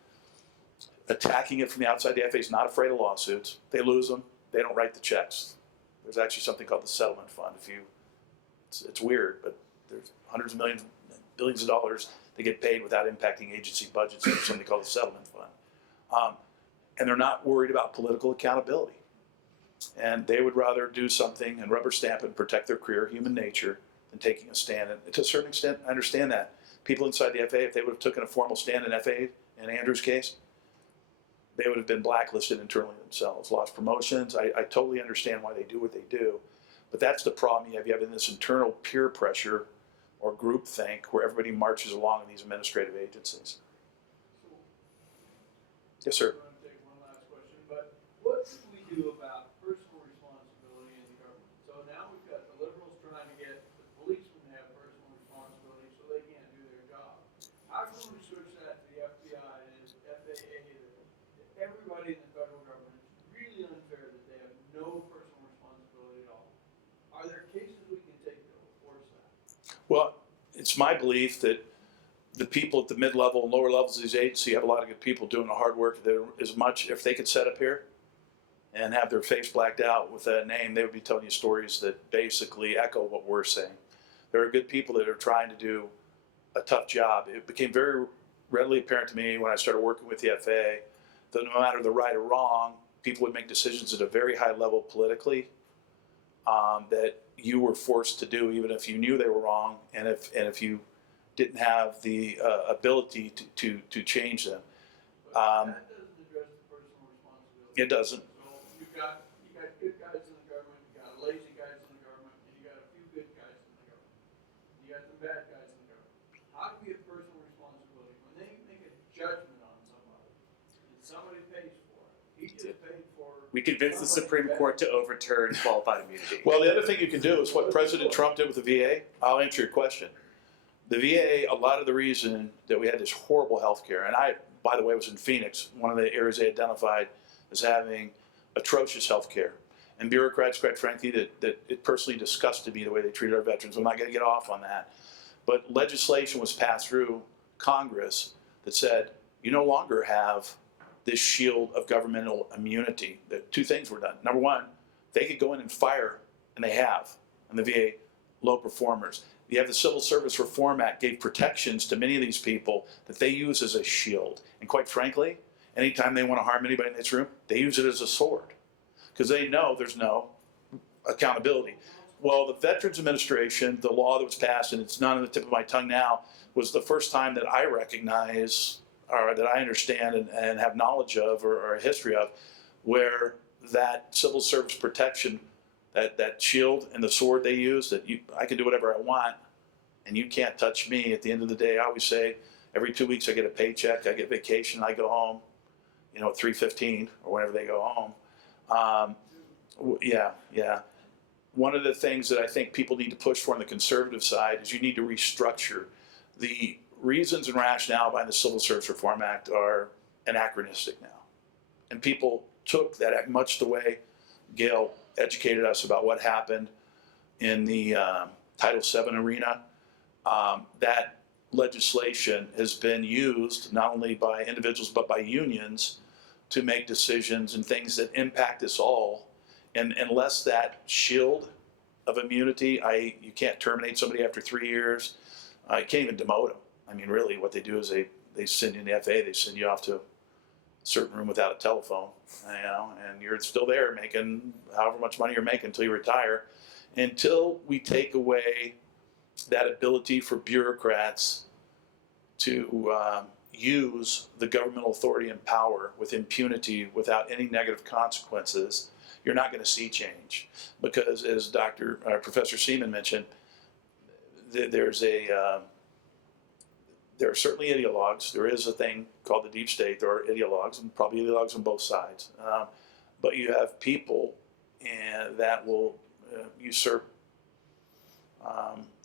attacking it from the outside, the FAA is not afraid of lawsuits. They lose them, they don't write the checks. There's actually something called the settlement fund. It's weird, but there's hundreds of millions, billions of dollars that get paid without impacting agency budgets. There's something called the settlement fund. And they're not worried about political accountability. And they would rather do something and rubber stamp it and protect their career, human nature, than taking a stand. And to a certain extent, I understand that. People inside the FAA, if they would have taken a formal stand in FAA, in Andrew's case, they would have been blacklisted internally themselves, lost promotions. I totally understand why they do what they do. But that's the problem you have. You have this internal peer pressure or groupthink where everybody marches along in these administrative agencies. Yes, sir. I'm going to take one last question, but what should we do about personal responsibility in the government? So now we've got the liberals trying to get the policemen to have personal responsibility so they can't do their job. How can we switch that to the FBI and FAA, that everybody in the federal government? It's really unfair that they have no personal responsibility at all. Are there cases we can take to enforce that? Well, it's my belief that the people at the mid-level and lower levels of these agencies have a lot of good people doing the hard work. There as much, if they could sit up here and have their face blacked out with that name, they would be telling you stories that basically echo what we're saying. There are good people that are trying to do a tough job. It became very readily apparent to me when I started working with the FAA that no matter the right or wrong, people would make decisions at a very high level politically that you were forced to do, even if you knew they were wrong, and if you didn't have the ability to change them. But that doesn't address the personal responsibility. It doesn't. So you got good guys in the government, you got lazy guys in the government, and you got a few good guys in the government. You got some bad guys in the government. How do we have personal responsibility when they make a judgment on somebody and somebody pays for it? He just paid for. We convinced the Supreme Court to overturn qualified immunity. Well, the other thing you can do is what President Trump did with the VA. I'll answer your question. The VA, a lot of the reason that we had this horrible health care, and I, by the way, was in Phoenix, one of the areas they identified as having atrocious health care. And bureaucrats, quite frankly, that it personally disgusted me the way they treated our veterans. I'm not going to get off on that. But legislation was passed through Congress that said, you no longer have this shield of governmental immunity. That two things were done. Number one, they could go in and fire, and they have, in the VA, low performers. You have the Civil Service Reform Act gave protections to many of these people that they use as a shield. And quite frankly, anytime they want to harm anybody in this room, they use it as a sword because they know there's no accountability. Well, the Veterans Administration, the law that was passed, and it's not on the tip of my tongue now, was the first time that I recognize or that I understand and have knowledge of or a history of where that civil service protection, that shield and the sword they use, that I can do whatever I want and you can't touch me. At the end of the day, I always say every 2 weeks I get a paycheck, I get vacation, I go home, at 3:15 or whenever they go home. Yeah. One of the things that I think people need to push for on the conservative side is you need to restructure. The reasons and rationale behind the Civil Service Reform Act are anachronistic now. And people took that act much the way Gail educated us about what happened in the Title VII arena. That legislation has been used not only by individuals but by unions to make decisions and things that impact us all. And unless that shield of immunity, you can't terminate somebody after 3 years. You can't even demote them. I mean, really, what they do is they send you in the FAA, they send you off to a certain room without a telephone, and you're still there making however much money you're making until you retire. Until we take away that ability for bureaucrats to use the governmental authority and power with impunity without any negative consequences, you're not going to see change. Because as Professor Seaman mentioned, there are certainly ideologues. There is a thing called the deep state. There are ideologues, and probably ideologues on both sides. But you have people that will usurp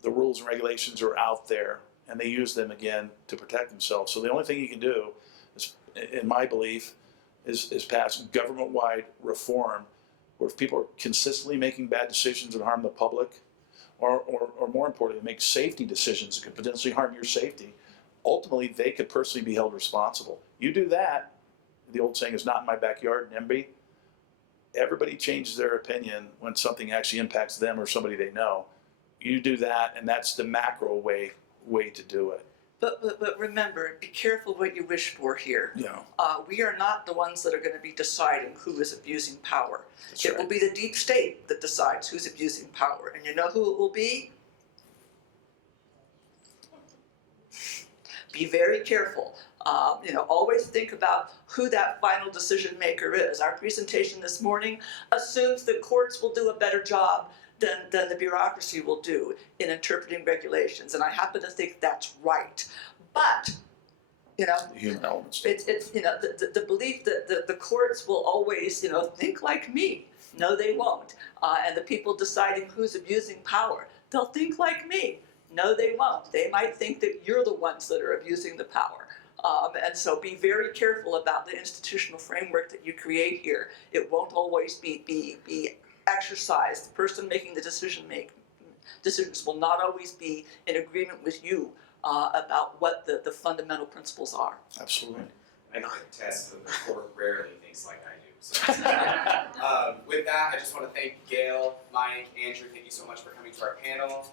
the rules and regulations are out there, and they use them again to protect themselves. So the only thing you can do, is, in my belief, is pass government-wide reform, where if people are consistently making bad decisions that harm the public, or more importantly, make safety decisions that could potentially harm your safety, ultimately they could personally be held responsible. You do that, the old saying is not in my backyard, NIMBY. Everybody changes their opinion when something actually impacts them or somebody they know. You do that, and that's the macro way to do it. But remember, be careful what you wish for here. Yeah, We are not the ones that are going to be deciding who is abusing power. that's It right. will be the deep state that decides who's abusing power. And you know who it will be? Be very careful. Always think about who that final decision maker is. Our presentation this morning assumes that courts will do a better job than the bureaucracy will do in interpreting regulations. And I happen to think that's right. But, The human elements. it's the belief that the courts will always, think like me. No, they won't. And the people deciding who's abusing power, they'll think like me. No, they won't. They might think that you're the ones that are abusing the power. And so be very careful about the institutional framework that you create here. It won't always be exercised. The person making the decisions will not always be in agreement with you about what the fundamental principles are. Absolutely. I can attest that the court rarely thinks like I do. So. With that, I just want to thank Gail, Mike, Andrew. Thank you so much for coming to our panel.